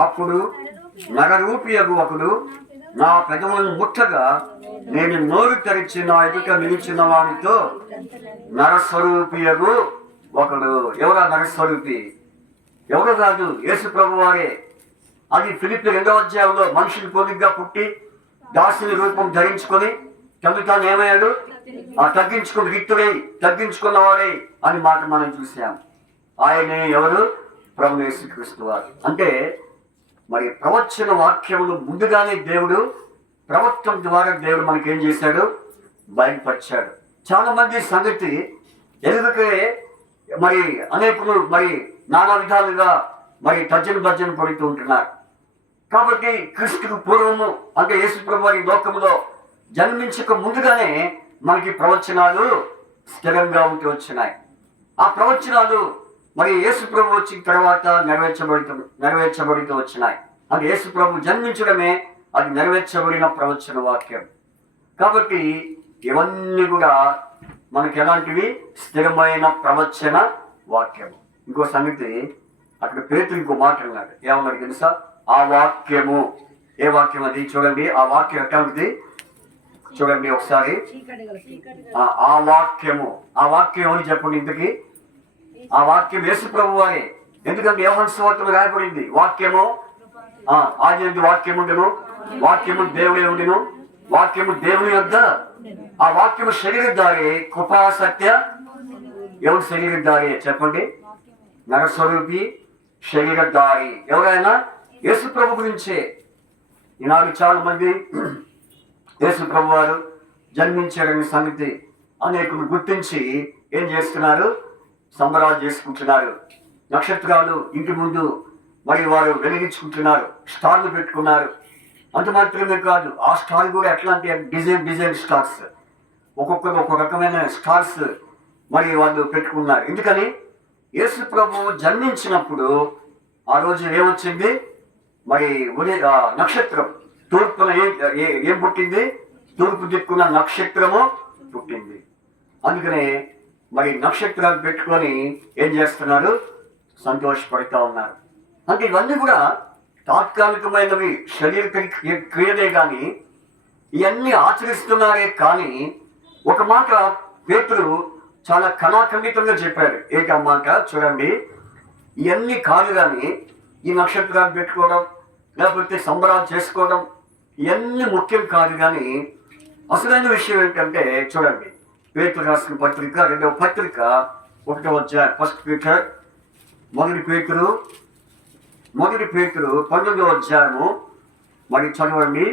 అప్పుడు నరరూపియగు ఒకడు నా పెదవులను ముట్టగా నేను నోరు తెరిచి నా ఎదుట నిలిచిన వానితో నరస్వరూపియగు ఒకడు. ఎవరా నరస్వరూపి? ఎవరు కాదు, యేసు ప్రభు వారే. అది ఫిలిప్పీ 2వ అధ్యాయంలో మనుషుని పోలికగా పుట్టి దాసుని రూపం ధరించుకొని తాను ఏమయ్యాడు? తగ్గించుకుని రిక్తుడై తగ్గించుకున్నవాడే అని మాట మనం చూసాం. ఆయనే ఎవరు? ప్రభు యేసుక్రీస్తు వారు. అంటే మరి ప్రవచన వాక్యములు ముందుగానే దేవుడు ప్రవక్తల ద్వారా దేవుడు మనకేం చేశాడు? బయలుపరిచాడు. చాలా మంది సంగతి ఎందుకే మరి అనేకులు మరి నానా విధాలుగా మరి భర్జన పడుతూ ఉంటున్నారు. కాబట్టి క్రీస్తుకు పూర్వము అంటే యేసు ప్రభు వారి లోకములో జన్మించక ముందుగానే మనకి ప్రవచనాలు స్థిరంగా ఉంటూ వచ్చినాయి. ఆ ప్రవచనాలు మరి యేసు ప్రభు వచ్చిన తర్వాత నెరవేర్చబడుతూ వచ్చినాయి. అంటే యేసు ప్రభు జన్మించడమే అది నెరవేర్చబడిన ప్రవచన వాక్యం. కాబట్టి ఇవన్నీ కూడా మనకి ఎలాంటివి? స్థిరమైన ప్రవచన వాక్యం. ఇంకో సంగతి, అక్కడ పేతురు ఇంకో మాట అన్నాడు. ఏమన్నాడు తెలుసా? ఆ వాక్యము. ఏ వాక్యం అది? చూడండి. ఆ వాక్యం ఎట్లాంటిది చూడండి ఒకసారి. ఆ వాక్యము. ఆ వాక్యం అని చెప్పండి ఇంతకి. ఆ వాక్యం యేసు ప్రభు వారే. ఎందుకంటే యోహాను సువార్తలో రాయబడింది వాక్యము ఆది వాక్యం ఉండెను, వాక్యము దేవుడే ఉండెను, వాక్యము దేవుని యొద్ద. ఆ వాక్యము శరీరధారి, కృపా సత్య. ఎవరు శరీరధారి చెప్పండి? నరస్వరూపి శరీరధారి. ఎవరైనా యేసు ప్రభు గురించే. ఈనాడు చాలా మంది యేసు ప్రభు వారు జన్మించారనే సంగతి అనేకులు గుర్తించి ఏం చేస్తున్నారు? సంబరాలు చేసుకుంటున్నారు. నక్షత్రాలు ఇంటి ముందు మరి వారు వెలిగించుకుంటున్నారు, స్టార్లు పెట్టుకున్నారు. అంత మాత్రమే కాదు, ఆ స్టార్ కూడా ఎట్లాంటి డిజైన్ స్టార్స్, ఒక్కొక్కరు ఒక్కొక్క రకమైన స్టార్స్ మరి వాళ్ళు పెట్టుకున్నారు. ఎందుకని? యేసు ప్రభు జన్మించినప్పుడు ఆ రోజు ఏమొచ్చింది? మరి నక్షత్రం తూర్పున ఏం పుట్టింది? తూర్పు దిక్కున నక్షత్రము పుట్టింది. అందుకనే మరి నక్షత్రాలు పెట్టుకొని ఏం చేస్తున్నారు? సంతోషపడుతూ ఉన్నారు. అంటే ఇవన్నీ కూడా తాత్కాలికమైనవి, శరీర క్రియలే కానీ ఇవన్నీ ఆచరిస్తున్నారే. కానీ ఒక మాట పేతురు చాలా కళాఖండితంగా చెప్పాడు. ఏంటి ఆ మాట? చూడండి. ఇవన్నీ కాదు కానీ ఈ నక్షత్రాలు పెట్టుకోవడం లేకపోతే సంబరాలు చేసుకోవడం ఇవన్నీ ముఖ్యం కాదు. కానీ అసలైన విషయం ఏంటంటే చూడండి, పేతురు రాసిన పత్రిక 2వ పత్రిక 1వ అధ్యాయం, ఫస్ట్ పీటర్, మొదటి పేతురు 19వ అధ్యాయము మరి చదవండి.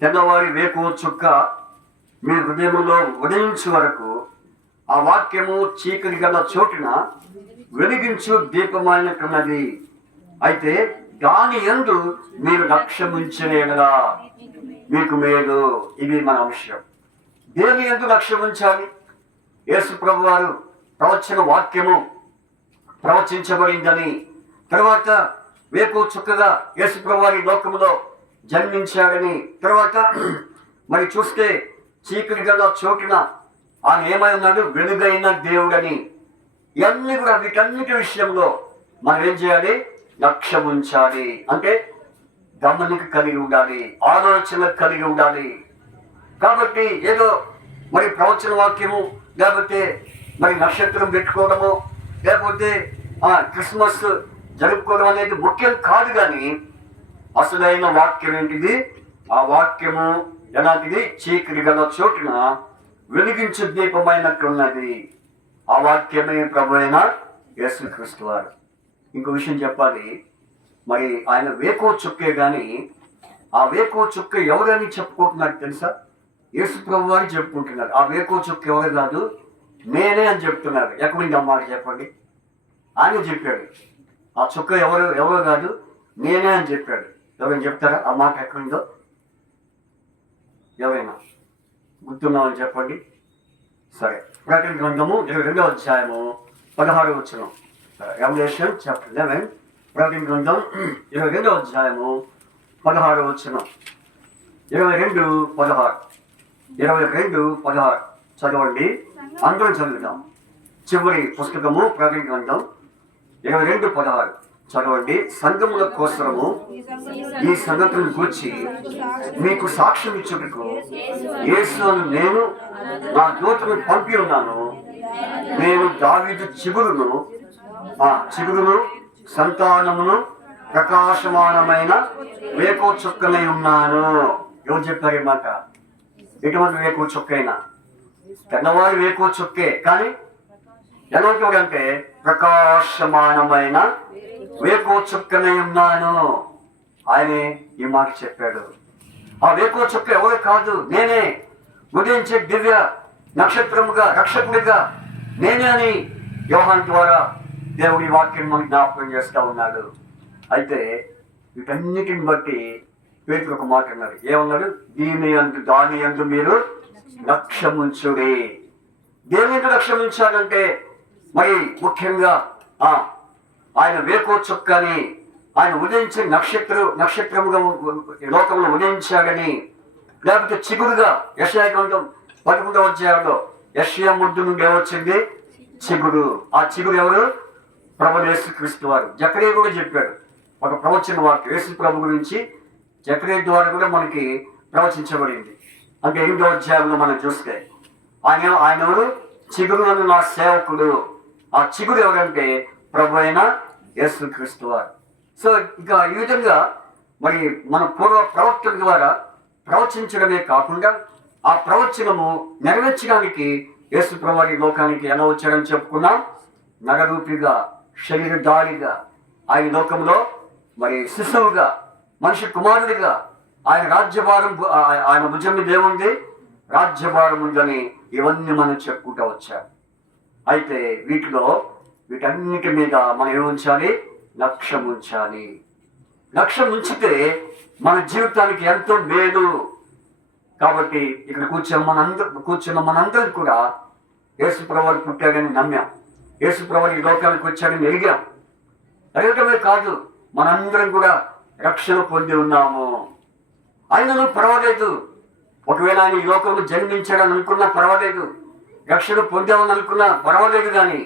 తెల్లవారి వేకువ చుక్క మీ హృదయంలో ఉదయించే వరకు ఆ వాక్యము చీకటి గల చోటున వెలిగించు దీపమైనట్టున్నది. అయితే దాని యందు మీరు లక్ష్యముంచిన యెడల మీకు మేలు. ఇది మన అంశం. దేని యందు లక్ష్యం ఉంచాలి? యేసు ప్రభు వారు ప్రవచన వాక్యము ప్రవచించబడిందని, తర్వాత వేకు చుక్కగా యేసు ప్రభు వారి లోకములో జన్మించాడని, తర్వాత మరి చూస్తే చీకటి గల చోటున ఆయన ఏమై ఉన్నాడు? వెలుగైన దేవుడని. ఇవన్నీ కూడా వీటన్నిటి విషయంలో మనం ఏం చేయాలి? లక్ష్యం ఉంచాలి. అంటే గమనిక కలిగి ఉండాలి, ఆలోచన కలిగి ఉండాలి. కాబట్టి ఏదో మరి ప్రవచన వాక్యము, లేకపోతే మరి నక్షత్రం పెట్టుకోవడము, లేకపోతే క్రిస్మస్ జరుపుకోవడం అనేది ముఖ్యం కాదు. కానీ అసలైన వాక్యం ఏంటిది? ఆ వాక్యము ఎలాంటిది? చీకటి గల చోటున వెలిగించు దీపమైనట్లున్నది. ఆ వాక్యమే ప్రభు అయిన యేసుక్రీస్తు వారు. ఇంకో విషయం చెప్పాలి, మరి ఆయన వేకో చుక్కే కానీ ఆ వేకో చుక్క ఎవరని చెప్పుకుంటున్నారు తెలుసా? యేసు ప్రభు వారు చెప్పుకుంటున్నారు. ఆ వేకో చుక్క ఎవరు కాదు, నేనే అని చెప్తున్నారు. ఎక్కడుంది అమ్మాట చెప్పండి? ఆయన చెప్పాడు. ఆ చుక్క ఎవరు కాదు, నేనే అని చెప్పాడు. ఎవరైనా చెప్తారా ఆ మాట ఎక్కడుందో? ఎవరైనా గుర్తున్నామని చెప్పండి. సరే, ప్రకటన గ్రంథము 22వ అధ్యాయము 16వ వచనం. రెవల్యూషన్ చాప్టర్ 11, ప్రకటన గ్రంథం 22వ అధ్యాయము 16వ వచనం. 22:16 చదవండి, అందరం చదువుదాం. చివరి పుస్తకము ప్రకటన గ్రంథం 22:16 చదవండి. సంఘముల కోసము ఈ సంగతులను గూర్చి మీకు సాక్ష్యం ఇచ్చుటకు యేసు అను నేను నా దూతను పంపి ఉన్నాను. నేను దావీదు చిగురును సంతానమును ప్రకాశమానమైన వేకో చుక్కనై ఉన్నాను. ఎవరు చెప్పారు ఈ మాట? ఎటువంటి వేకో చుక్కైనా? తెల్లవారి వేకో చుక్కే, కానీ ఎలాంటి అంటే ప్రకాశమానమైన వేకో చుక్కనై ఉన్నాను. ఆయనే ఈ మాట చెప్పాడు. ఆ వేకో చుక్క ఎవరు కాదు, నేనే. ఉదయించే దివ్య నక్షత్రముగా, రక్షకుడిగా నేనే అని యోహాను ద్వారా దేవుడి వాక్యం మనకు జ్ఞాపకం చేస్తూ ఉన్నాడు. అయితే వీటన్నిటిని బట్టి పేతురు ఒక మాట అన్నారు. ఏమన్నారు? దాని యందు మీరు లక్ష్యముంచుడి. దేని లక్ష్యముంచాలంటే మరి ముఖ్యంగా ఆయన వేకో చుక్కని, ఆయన ఉదయించే నక్షత్రముగా లోకంలో ఉదయించాడని, లేకపోతే చిగురుగా యెషయా గ్రంథం 11వ అధ్యాయంలో యెషయా ముద్దు నుండి ఏమొచ్చింది? చిగురు. ఆ చిగురు ఎవరు? ప్రభు యేసుక్రీస్తు వారు. జకరియా కూడా చెప్పాడు ఒక ప్రవచన వాక్యం యేసు ప్రభు గురించి. జకరియా ద్వారా కూడా మనకి ప్రవచించబడింది. అంటే 8వ అధ్యాయంలో మనం చూస్తే ఆయన ఎవరు? చిగురు అని నా సేవకుడు. ఆ చిగురు ఎవరంటే ప్రభు అయిన యేసుక్రీస్తు వారు. సో ఇక ఈ విధంగా మరి మన పూర్వ ప్రవక్తల ద్వారా ప్రవచించడమే కాకుండా ఆ ప్రవచనము నెరవేర్చడానికి యేసు ప్రభు ఈ లోకానికి ఎలా వచ్చాడని చెప్పుకున్నాం. నరరూపిగా, శరీరధారిగా, ఆయన లోకంలో మరి శిశువుగా, మనిషి కుమారుడిగా, ఆయన రాజ్యభారం, ఆయన భుజం మీద ఏముంది? రాజ్యభారం ఉందని ఇవన్నీ మనం చెప్పుకుంటూ వచ్చారు. అయితే వీటన్నిటి మీద మనం ఏముంచాలి? లక్ష్యం ఉంచాలి. లక్ష్యం ఉంచితే మన జీవితానికి ఎంతో మేలు. కాబట్టి ఇక్కడ కూర్చున్న మనందరం కూడా యేసు ప్రభువు పుట్టాడని నమ్మాం. యేసు ప్రభువు ఈ లోకానికి వచ్చాడని ఎరగటమే కాదు, మనందరం కూడా రక్షణ పొంది ఉన్నాము. ఆయనను పర్వాలేదు, ఒకవేళ ఆయన ఈ లోకంలో జన్మించాడని అనుకున్నా పర్వాలేదు, రక్షణ పొందామని అనుకున్నా పర్వాలేదు. కానీ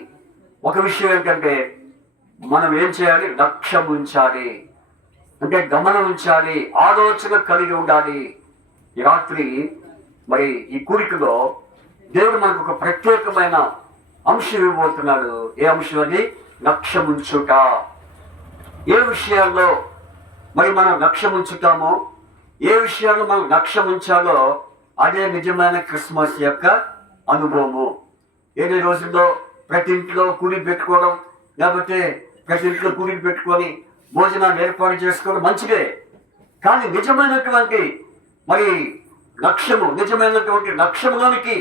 ఒక విషయం ఏంటంటే మనం ఏం చేయాలి? లక్ష్యం ఉంచాలి. అంటే గమనం ఉంచాలి, ఆలోచన కలిగి ఉండాలి. ఈ రాత్రి మరి ఈ కూడికలో దేవుడు మనకు ఒక ప్రత్యేకమైన అంశం ఇవ్వబోతున్నాడు. ఏ అంశం అది? లక్ష్యం ఉంచుట. ఏ విషయాల్లో మరి మనం లక్ష్యం ఉంచుతామో, ఏ విషయాల్లో మనం లక్ష్యం ఉంచాలో అదే నిజమైన క్రిస్మస్ యొక్క అనుభవము. ఏదో రోజుల్లో ప్రతి ఇంట్లో కూడి పెట్టుకోవడం, లేకపోతే ప్రతి ఇంట్లో కూడి పెట్టుకొని భోజనాన్ని ఏర్పాటు చేసుకోవడం మంచిదే. కానీ నిజమైనటువంటి మరి నిజమైనటువంటి లక్ష్యంలోనికి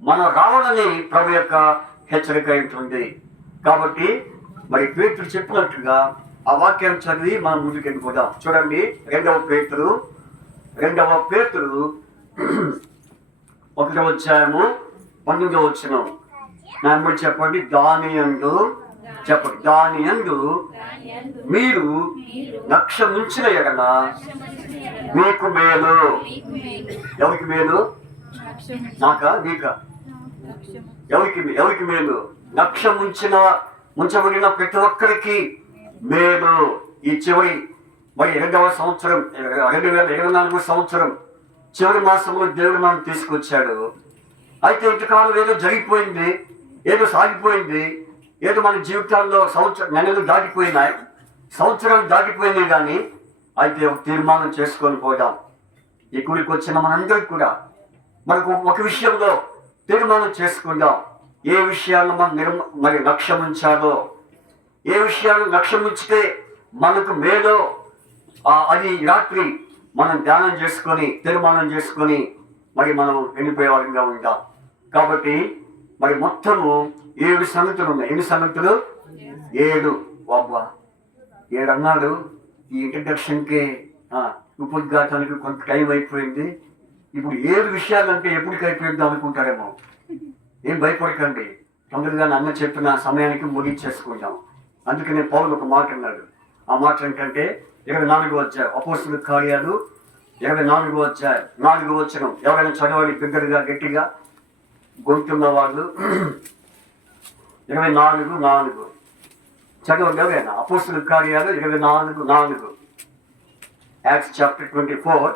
మనం రావాలని ప్రభు యొక్క హెచ్చరిక ఉంటుంది. కాబట్టి మరి పేతురు చెప్పినట్టుగా ఆ వాక్యాన్ని చదివి మనం ముందుకు వెళ్ళిపోదాం. చూడండి, 2వ పేతురు 1వ అధ్యాయము 19వ వచనం. నా చెప్పండి, దాని యందు మీరు లక్ష్యం ఉంచిన ఎడల మీకు మేలు. ఎవరికి మేలు? నాకా నీకా? ఎవరికి మేలు? లక్ష్యం ఉంచబడిన ప్రతి ఒక్కరికి మేలు. ఈ చివరి మరి 2వ సంవత్సరం 2024 సంవత్సరం చివరి మాసంలో దేవుడు మనం తీసుకొచ్చాడు. అయితే ఇంతకాలం ఏదో జరిగిపోయింది, ఏదో సాగిపోయింది, ఏదో మన జీవితాల్లో నెలలు దాటిపోయినాయి, సంవత్సరాలు దాటిపోయినాయి. కానీ అయితే ఒక తీర్మానం చేసుకొని పోదాం. ఈ గుడికి వచ్చిన మనందరికి కూడా మనకు ఒక విషయంలో తీర్మానం చేసుకుందాం. ఏ విషయాలను మనం లక్ష్యం ఉంచాలో, ఏ విషయాలు లక్ష్యం ఉంచితే మనకు మేలో అది రాత్రి మనం ధ్యానం చేసుకొని తీర్మానం చేసుకొని మరి మనం వెళ్ళిపోయే వారిగా ఉంటాం. కాబట్టి మరి మొత్తము 7 సంగతులు ఉన్నాయి. ఎన్ని సంగతులు? 7. అబ్బా 7 అన్నాడు. ఈ ఇంట్రడక్షన్కి ఉపోద్ఘాతానికి కొంత టైం అయిపోయింది. ఇప్పుడు 7 విషయాలంటే ఎప్పటికి అయిపోయిందో అనుకుంటారేమో. ఏం భయపడకండి, తొందరగా అన్న చెప్పిన సమయానికి ముగించేసుకుంటాం. అందుకనే పౌలు ఒక మాట అన్నాడు. ఆ మాట ఏంటంటే 24వ అధ్యాయం అపోస్తలుల కార్యాలు 24వ అధ్యాయం 4వ వచనం. ఎవరైనా చదవాలి బిగ్గరగా గట్టిగా గొంతున్న వాళ్ళు. 24:4 చదవండి ఎవరైనా. అపోస్తలుల కార్యాలు 24:4. యాక్ట్స్ చాప్టర్ 24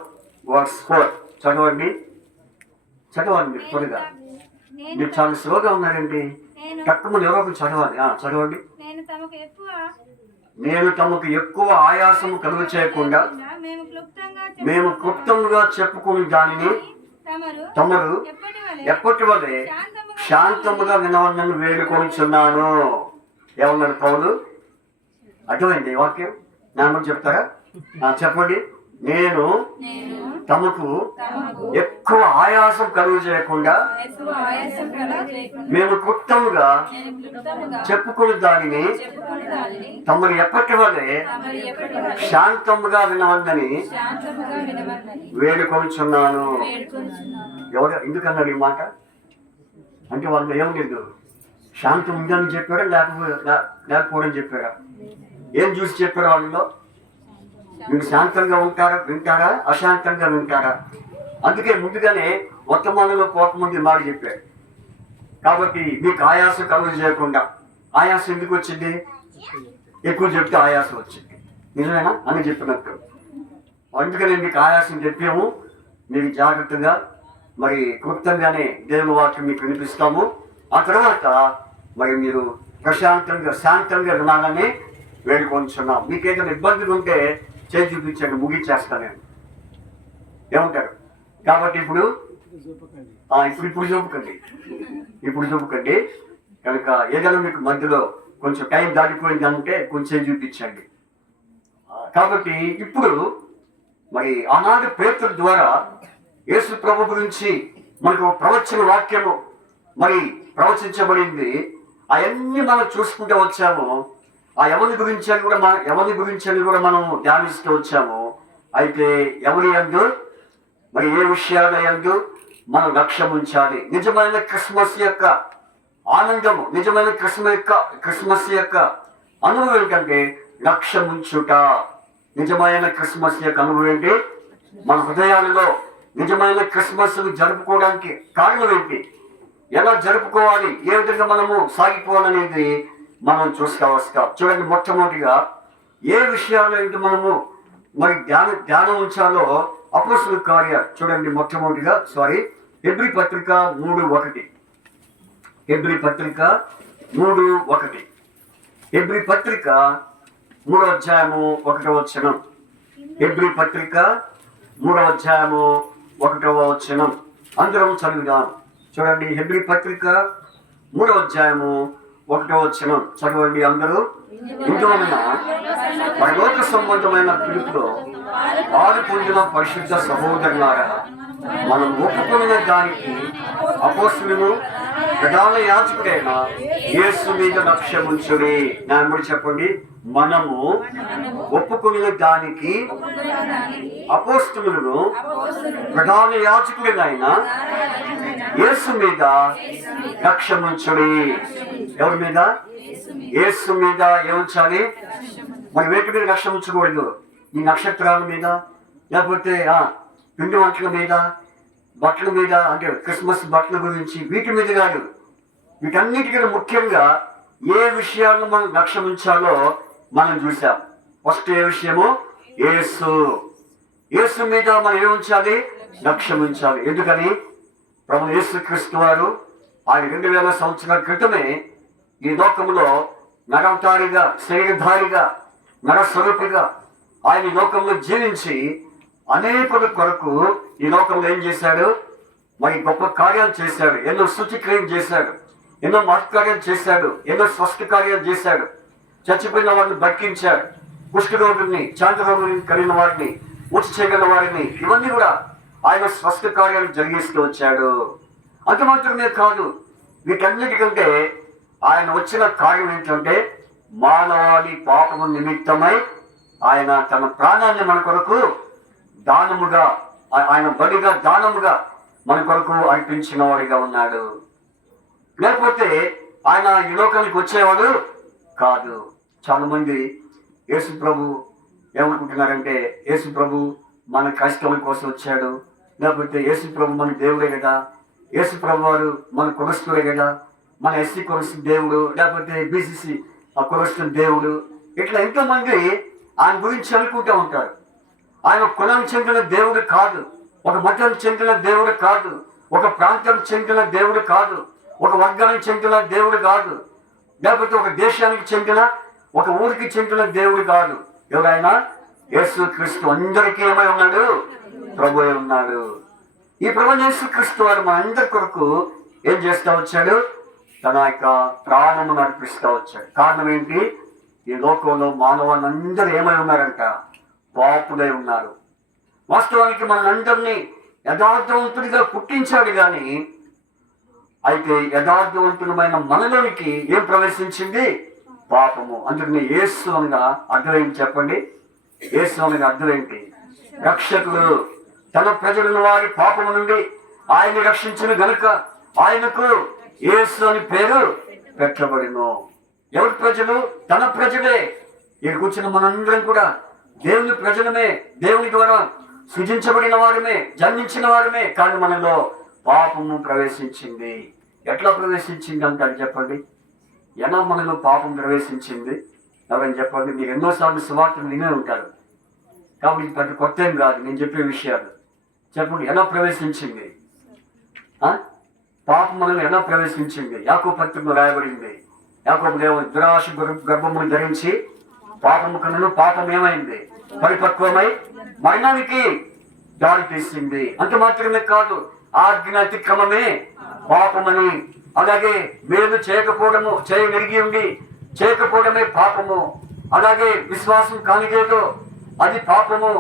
verse 4 చదవండి త్వరగా. మీరు చాలా స్లోగా ఉన్నారండి. తక్కువ ఎవరో ఒకరు చదవాలి. చదవండి. నేను తమకు ఎక్కువ ఆయాసము కలుగు చేయకుండా మేము క్లుప్తంగా చెప్పుకుని దానిని తమరు ఎప్పటి వలె శాంతముగా వినవన్నను వేడుకొనిచున్నాను. ఏమన్నాడు పౌలు? అర్థమైంది వాక్యం? నాన్న చెప్తారా? చెప్పండి. నేను తమకు ఎక్కువ ఆయాసం కలుగు చేయకుండా మేము క్లుప్తంగా చెప్పుకుని దానిని తమరు ఎప్పటి వలె శాంతముగా వినవద్దని వేడుకొనిచున్నాను. ఎవరు ఎందుకన్నాడు ఈ మాట? అంటే వాళ్ళు ఏం లేదు, శాంతం ఉందని చెప్పారా లేకపోవడం చెప్పారా? ఏం చూసి చెప్పారా వాళ్ళలో? మీరు శాంతంగా వింటారా అశాంతంగా వింటారా? అందుకే ముందుగానే వర్తమానంలో పోకముందు మాట చెప్పాడు. కాబట్టి మీకు ఆయాసం కలుగు చేయకుండా. ఆయాసం ఎందుకు వచ్చింది? ఎక్కువ చెప్తే ఆయాసం వచ్చింది. నిజమేనా అని చెప్పినట్టు. అందుకనే మీకు ఆయాసం చెప్పాము. మీరు జాగ్రత్తగా మరి క్లుప్తంగానే దేవుని వాక్యం మీకు వినిపిస్తాము. ఆ తర్వాత మరి మీరు ప్రశాంతంగా శాంతంగా వినాలని వేడుకొంచున్నాం. మీకు ఏదైనా ఇబ్బందులు ఉంటే చేసి చూపించండి, ముగించేస్తాను నేను. ఏమంటారు? కాబట్టి ఇప్పుడు చూపకండి. కనుక ఏదైనా మీకు మధ్యలో కొంచెం టైం దాటిపోయింది అంటే కొంచెం చూపించండి. కాబట్టి ఇప్పుడు మరి ఆనాడు పేతురు ద్వారా యేసు ప్రభు గురించి మనకు ప్రవచన వాక్యము మరి ప్రవచించబడింది. అవన్నీ మనం చూసుకుంటూ వచ్చాము. ఆ ఎవరి గురించి అని కూడా మనం ధ్యానిస్తూ వచ్చాము. అయితే ఎవరి యందు మరి ఏ విషయాల యందు మనం లక్ష్యం ఉంచాలి? నిజమైన క్రిస్మస్ యొక్క ఆనందము, నిజమైన క్రిస్మస్ యొక్క అనుభవం ఏంటంటే లక్ష్యం ఉంచుట. నిజమైన క్రిస్మస్ యొక్క అనుభవం ఏంటి? మన హృదయాలలో నిజమైన క్రిస్మస్ జరుపుకోవడానికి కారణం ఏంటి? ఎలా జరుపుకోవాలి? ఏ విధంగా మనము సాగిపోవాలనేది మనం చూస్తూ వస్తాం. చూడండి, మొట్టమొదటిగా ఏ విషయాల్లో అయితే మనము మరి ధ్యానం ఉంచాలో అపోస్తలుల కార్యాలు చూడండి. మొట్టమొదటిగా హెబ్రీ పత్రిక 3:1. హెబ్రీ పత్రిక 3:1. హెబ్రీ పత్రిక 3వ అధ్యాయము 1వ వచనం. హెబ్రీ పత్రిక 3వ అధ్యాయము 1వ వచనం. అందరం చదువుదాం. చూడండి, హెబ్రీ పత్రిక 3వ అధ్యాయము 1వ వచనం చదవండి అందరూ. ఇందువలన పరలోక సంబంధమైన పిలుపులో పాలు పొందిన పరిశుద్ధ సహోదరులారా, మనం ఒప్పుకున్న దానికి అపోస్తలును ప్రధాన యాజకుడైన యేసు మీద లక్ష్యం ఉంచుడి. నా కూడా చెప్పండి. మనము ఒప్పుకున్న దానికి అపోస్తలును ప్రధాన యాజకుడైన యేసు మీద లక్ష్యం ఉంచుడి. ఎవరి మీద? యేసు మీద ఏముంచాలి? మరి వేటి మీద లక్ష్యం ఉంచకూడదు? ఈ నక్షత్రాల మీద, లేకపోతే పిండి వంటల మీద, బట్టల మీద, అంటే క్రిస్మస్ బట్టల గురించి, వీటి మీద కాదు. వీటన్నిటికన్నా ముఖ్యంగా ఏ విషయాలను మనం లక్ష్యం ఉంచాలో మనం చూసాం. ఫస్ట్ ఏ విషయము? యేసు మీద మనం ఏముంచాలి? లక్ష్యం ఉంచాలి. ఎందుకని? ప్రభు యేసుక్రీస్తు వారు ఆయన 2000 సంవత్సరాల క్రితమే ఈ లోకంలో నరవతారిగా, శరీరధారిగా, నరస్వరూపిగా ఆయన ఈ లోకంలో జీవించి అనేకుల కొరకు ఈ లోకంలో ఏం చేశాడు? మరి గొప్ప కార్యాలు చేశాడు. ఎన్నో సూచక్రియం చేశాడు, ఎన్నో మహత్కార్యాలు చేశాడు, ఎన్నో స్వస్థ కార్యాలు చేశాడు. చచ్చిపోయిన వారిని బతికించాడు, కుష్ఠరోగుల్ని, చాంద్రరోగుల్ని కలిగిన వారిని, ఉచి చేయగల వారిని, ఇవన్నీ కూడా ఆయన స్వస్థ కార్యాలు జరిగిస్తూ వచ్చాడు. అంత మాత్రమే కాదు, వీటన్నిటికంటే ఆయన వచ్చిన కార్యం ఏంటంటే మానవాళి పాపము నిమిత్తమై ఆయన తన ప్రాణాన్ని మన కొరకు దానముగా, ఆయన బలిగా దానముగా మన కొరకు అర్పించిన వాడిగా ఉన్నాడు. లేకపోతే ఆయన ఈ లోకానికి వచ్చేవాడు కాదు. చాలా మంది యేసు ప్రభు ఏమనుకుంటున్నారంటే యేసు ప్రభు మన కష్టాల కోసం వచ్చాడు, లేకపోతే యేసు ప్రభు మన దేవుడే కదా, యేసు ప్రభు వారు మన కులస్తుడే కదా, మన ఎస్సీ కులస్తు దేవుడు, లేకపోతే బీసీసీ కులస్తు దేవుడు. ఇట్లా ఎంతో మంది ఆయన గురించి అనుకుంటూ ఉంటారు. ఆయన కులానికి చెందిన దేవుడు కాదు, ఒక మతానికి చెందిన దేవుడు కాదు, ఒక ప్రాంతానికి చెందిన దేవుడు కాదు, ఒక వర్గానికి చెందిన దేవుడు కాదు, లేకపోతే ఒక దేశానికి చెందిన, ఒక ఊరికి చెందిన దేవుడు కాదు. ఎవరైనా యేసుక్రీస్తు అందరికీ ఏమై ఉన్నాడు? ప్రభువే ఉన్నాడు. ఈ ప్రభు యేసుక్రీస్తు వారు మన అందరి కొరకు ఏం చేస్తూ వచ్చాడు? తన యొక్క ప్రాణమును అర్పిస్తూ వచ్చాడు. కారణం ఏంటి? ఈ లోకంలో మానవులందరూ ఏమై ఉన్నారంట? పాపులై ఉన్నారు. వాస్తవానికి మనందరినీ యథార్థవంతుడిగా పుట్టించాడు కానీ, అయితే యథార్థవంతుడమైన మనలోనికి ఏం ప్రవేశించింది? పాపము. అందుకని యేసు అనగా అర్థం ఏంటి చెప్పండి? యేసు అనగా అర్థం ఏంటి? రక్షకుడు. తన ప్రజలను వారి పాపము నుండి ఆయన్ని రక్షించిన గనుక ఆయనకు యేసు అని పేరు పెట్టబడిను. ఎవరి ప్రజలు? తన ప్రజలే. ఇక్కడ కూర్చున్న మనందరం కూడా దేవుని ప్రజలమే, దేవుని ద్వారా సృజించబడిన వారమే, జన్మించిన వారమే. కానీ మనలో పాపము ప్రవేశించింది. ఎట్లా ప్రవేశించింది అంటారు చెప్పండి? ఎలా మనలో పాపం ప్రవేశించింది? ఎవరైనా చెప్పండి. మీరు ఎన్నోసార్లు సువార్తలు వినే ఉంటారు కాబట్టి పెద్ద కొత్త ఏం కాదు నేను చెప్పే విషయాలు. చెప్పండి, ఎలా ప్రవేశించింది? పాపం మనలో ఎలా ప్రవేశించింది? యాకోబు పత్రికలో రాయబడింది. యాకోబు దేవుడు దురాశ గర్భమును ధరించి పాపము కనును పాపం ఏమైంది? పరిపక్వమై మరణానికి దారి తీసింది. అంత మాత్రమే కాదు, ఆజ్ఞ అతిక్రమమే పాపమని, అలాగే మేలు చేయకపోవడము, చేయగలిగి ఉండి చేయకపోవడమే పాపము, అలాగే విశ్వాసం కానిదేదో అది పాపము,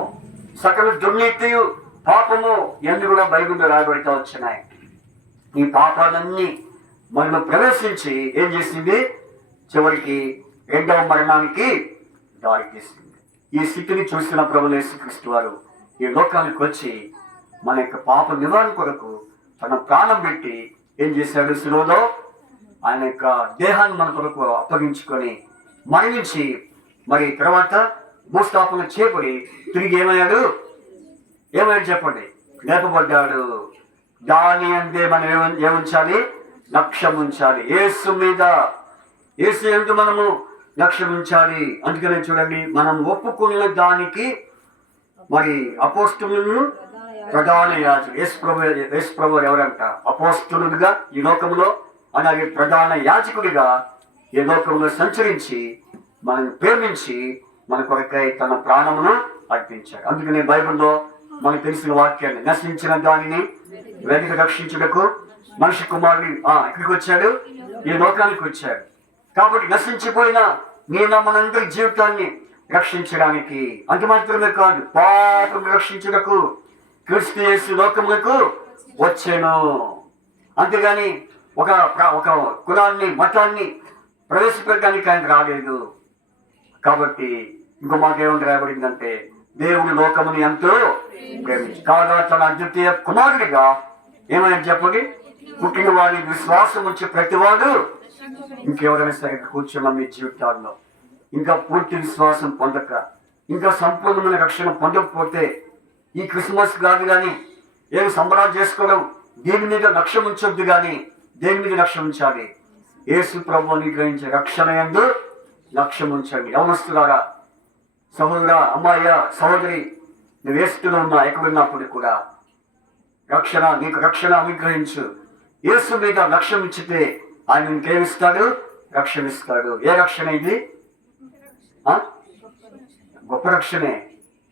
సకల దుర్నీతియు పాపము ఎన్ని కూడా బైబిల్లో రాయబడుతూ వచ్చినాయి. ఈ పాపాలన్నీ మనలో ప్రవేశించి ఏం చేసింది? చివరికి రెండవ మరణానికి దారి తీసింది. ఈ స్థితిని చూసిన ప్రభువు యేసుక్రీస్తు వారు ఈ లోకానికి వచ్చి మన యొక్క పాప నివారణ కొరకు తన ప్రాణం పెట్టి ఏం చేశాడు? శిలువలో ఆయన యొక్క దేహాన్ని మన కొరకు అప్పగించుకొని మరణించి మరి తర్వాత భూస్థాపన చేపడి తిరిగి ఏమయ్యాడు చెప్పండి? లేపబడ్డాడు. దాని అందే మనం ఏముంచాలి? లక్ష్యం ఉంచాలి. యేసు మీద, యేసు యందు మనము లక్ష్యం ఉంచాలి. అందుకనే చూడండి, మనం ఒప్పుకున్న దానికి మరి అపోస్తులను ప్రధాన యాజకులు, యేసు ప్రభు ఎవరంట? అపోస్తులుగా ఈ లోకంలో, అలాగే ప్రధాన యాజకుడిగా ఈ లోకంలో సంచరించి మనం ప్రేమించి మన కొరకై తన ప్రాణమును అర్పించాడు. అందుకనే బైబిల్లో మనకు తెలిసిన వాక్యాన్ని, నశించిన దానిని వెనక రక్షించుటకు మనిషి కుమారుడు ఇక్కడికి వచ్చాడు, ఈ లోకానికి వచ్చాడు. కాబట్టి నశించిపోయిన మనందరి జీవితాన్ని రక్షించడానికి, అంత మాత్రమే కాదు పాపం రక్షించుటకు క్రీస్తు యేసు లోకములకు వచ్చాను. అంతేగాని ఒక కులాన్ని, మతాన్ని ప్రవేశపెట్టడానికి ఆయన రాలేదు. కాబట్టి ఇంకో మాట ఏమని రాయబడిందంటే, దేవుడు లోకముని ఎంతో ప్రేమించి కాగా తన అద్వితీయ కుమారుడిగా ఏమైనా చెప్పండి? పుట్టిన వాడి విశ్వాసం వచ్చే ప్రతివాడు, ఇంకెవరైనా సరే కూర్చున్న మీ జీవితాల్లో ఇంకా పూర్తి విశ్వాసం పొందక, ఇంకా సంపూర్ణమైన రక్షణ పొందకపోతే ఈ క్రిస్మస్ కాదు కానీ, ఏమి సంబరాలు చేసుకోవడం, దీని మీద లక్ష్యం ఉంచొద్దు కానీ దేని మీద లక్ష్యం ఉంచాలి? యేసు ప్రభువుని గ్రహించే రక్షణ యందు లక్ష్యం ఉంచండి. యవనస్తులారా, సహోదరా, అమ్మాయ్య, సహోదరి, నువ్వు యేసులో ఉన్నా ఎక్కడున్నప్పుడు కూడా రక్షణ, నీకు రక్షణ అనుగ్రహించు. యేసు మీద లక్ష్యం ఇచ్చితే ఆయన ఇంకేమిస్తాడు? రక్షణ ఇస్తాడు. ఏ రక్షణ ఇది? గొప్ప రక్షణే,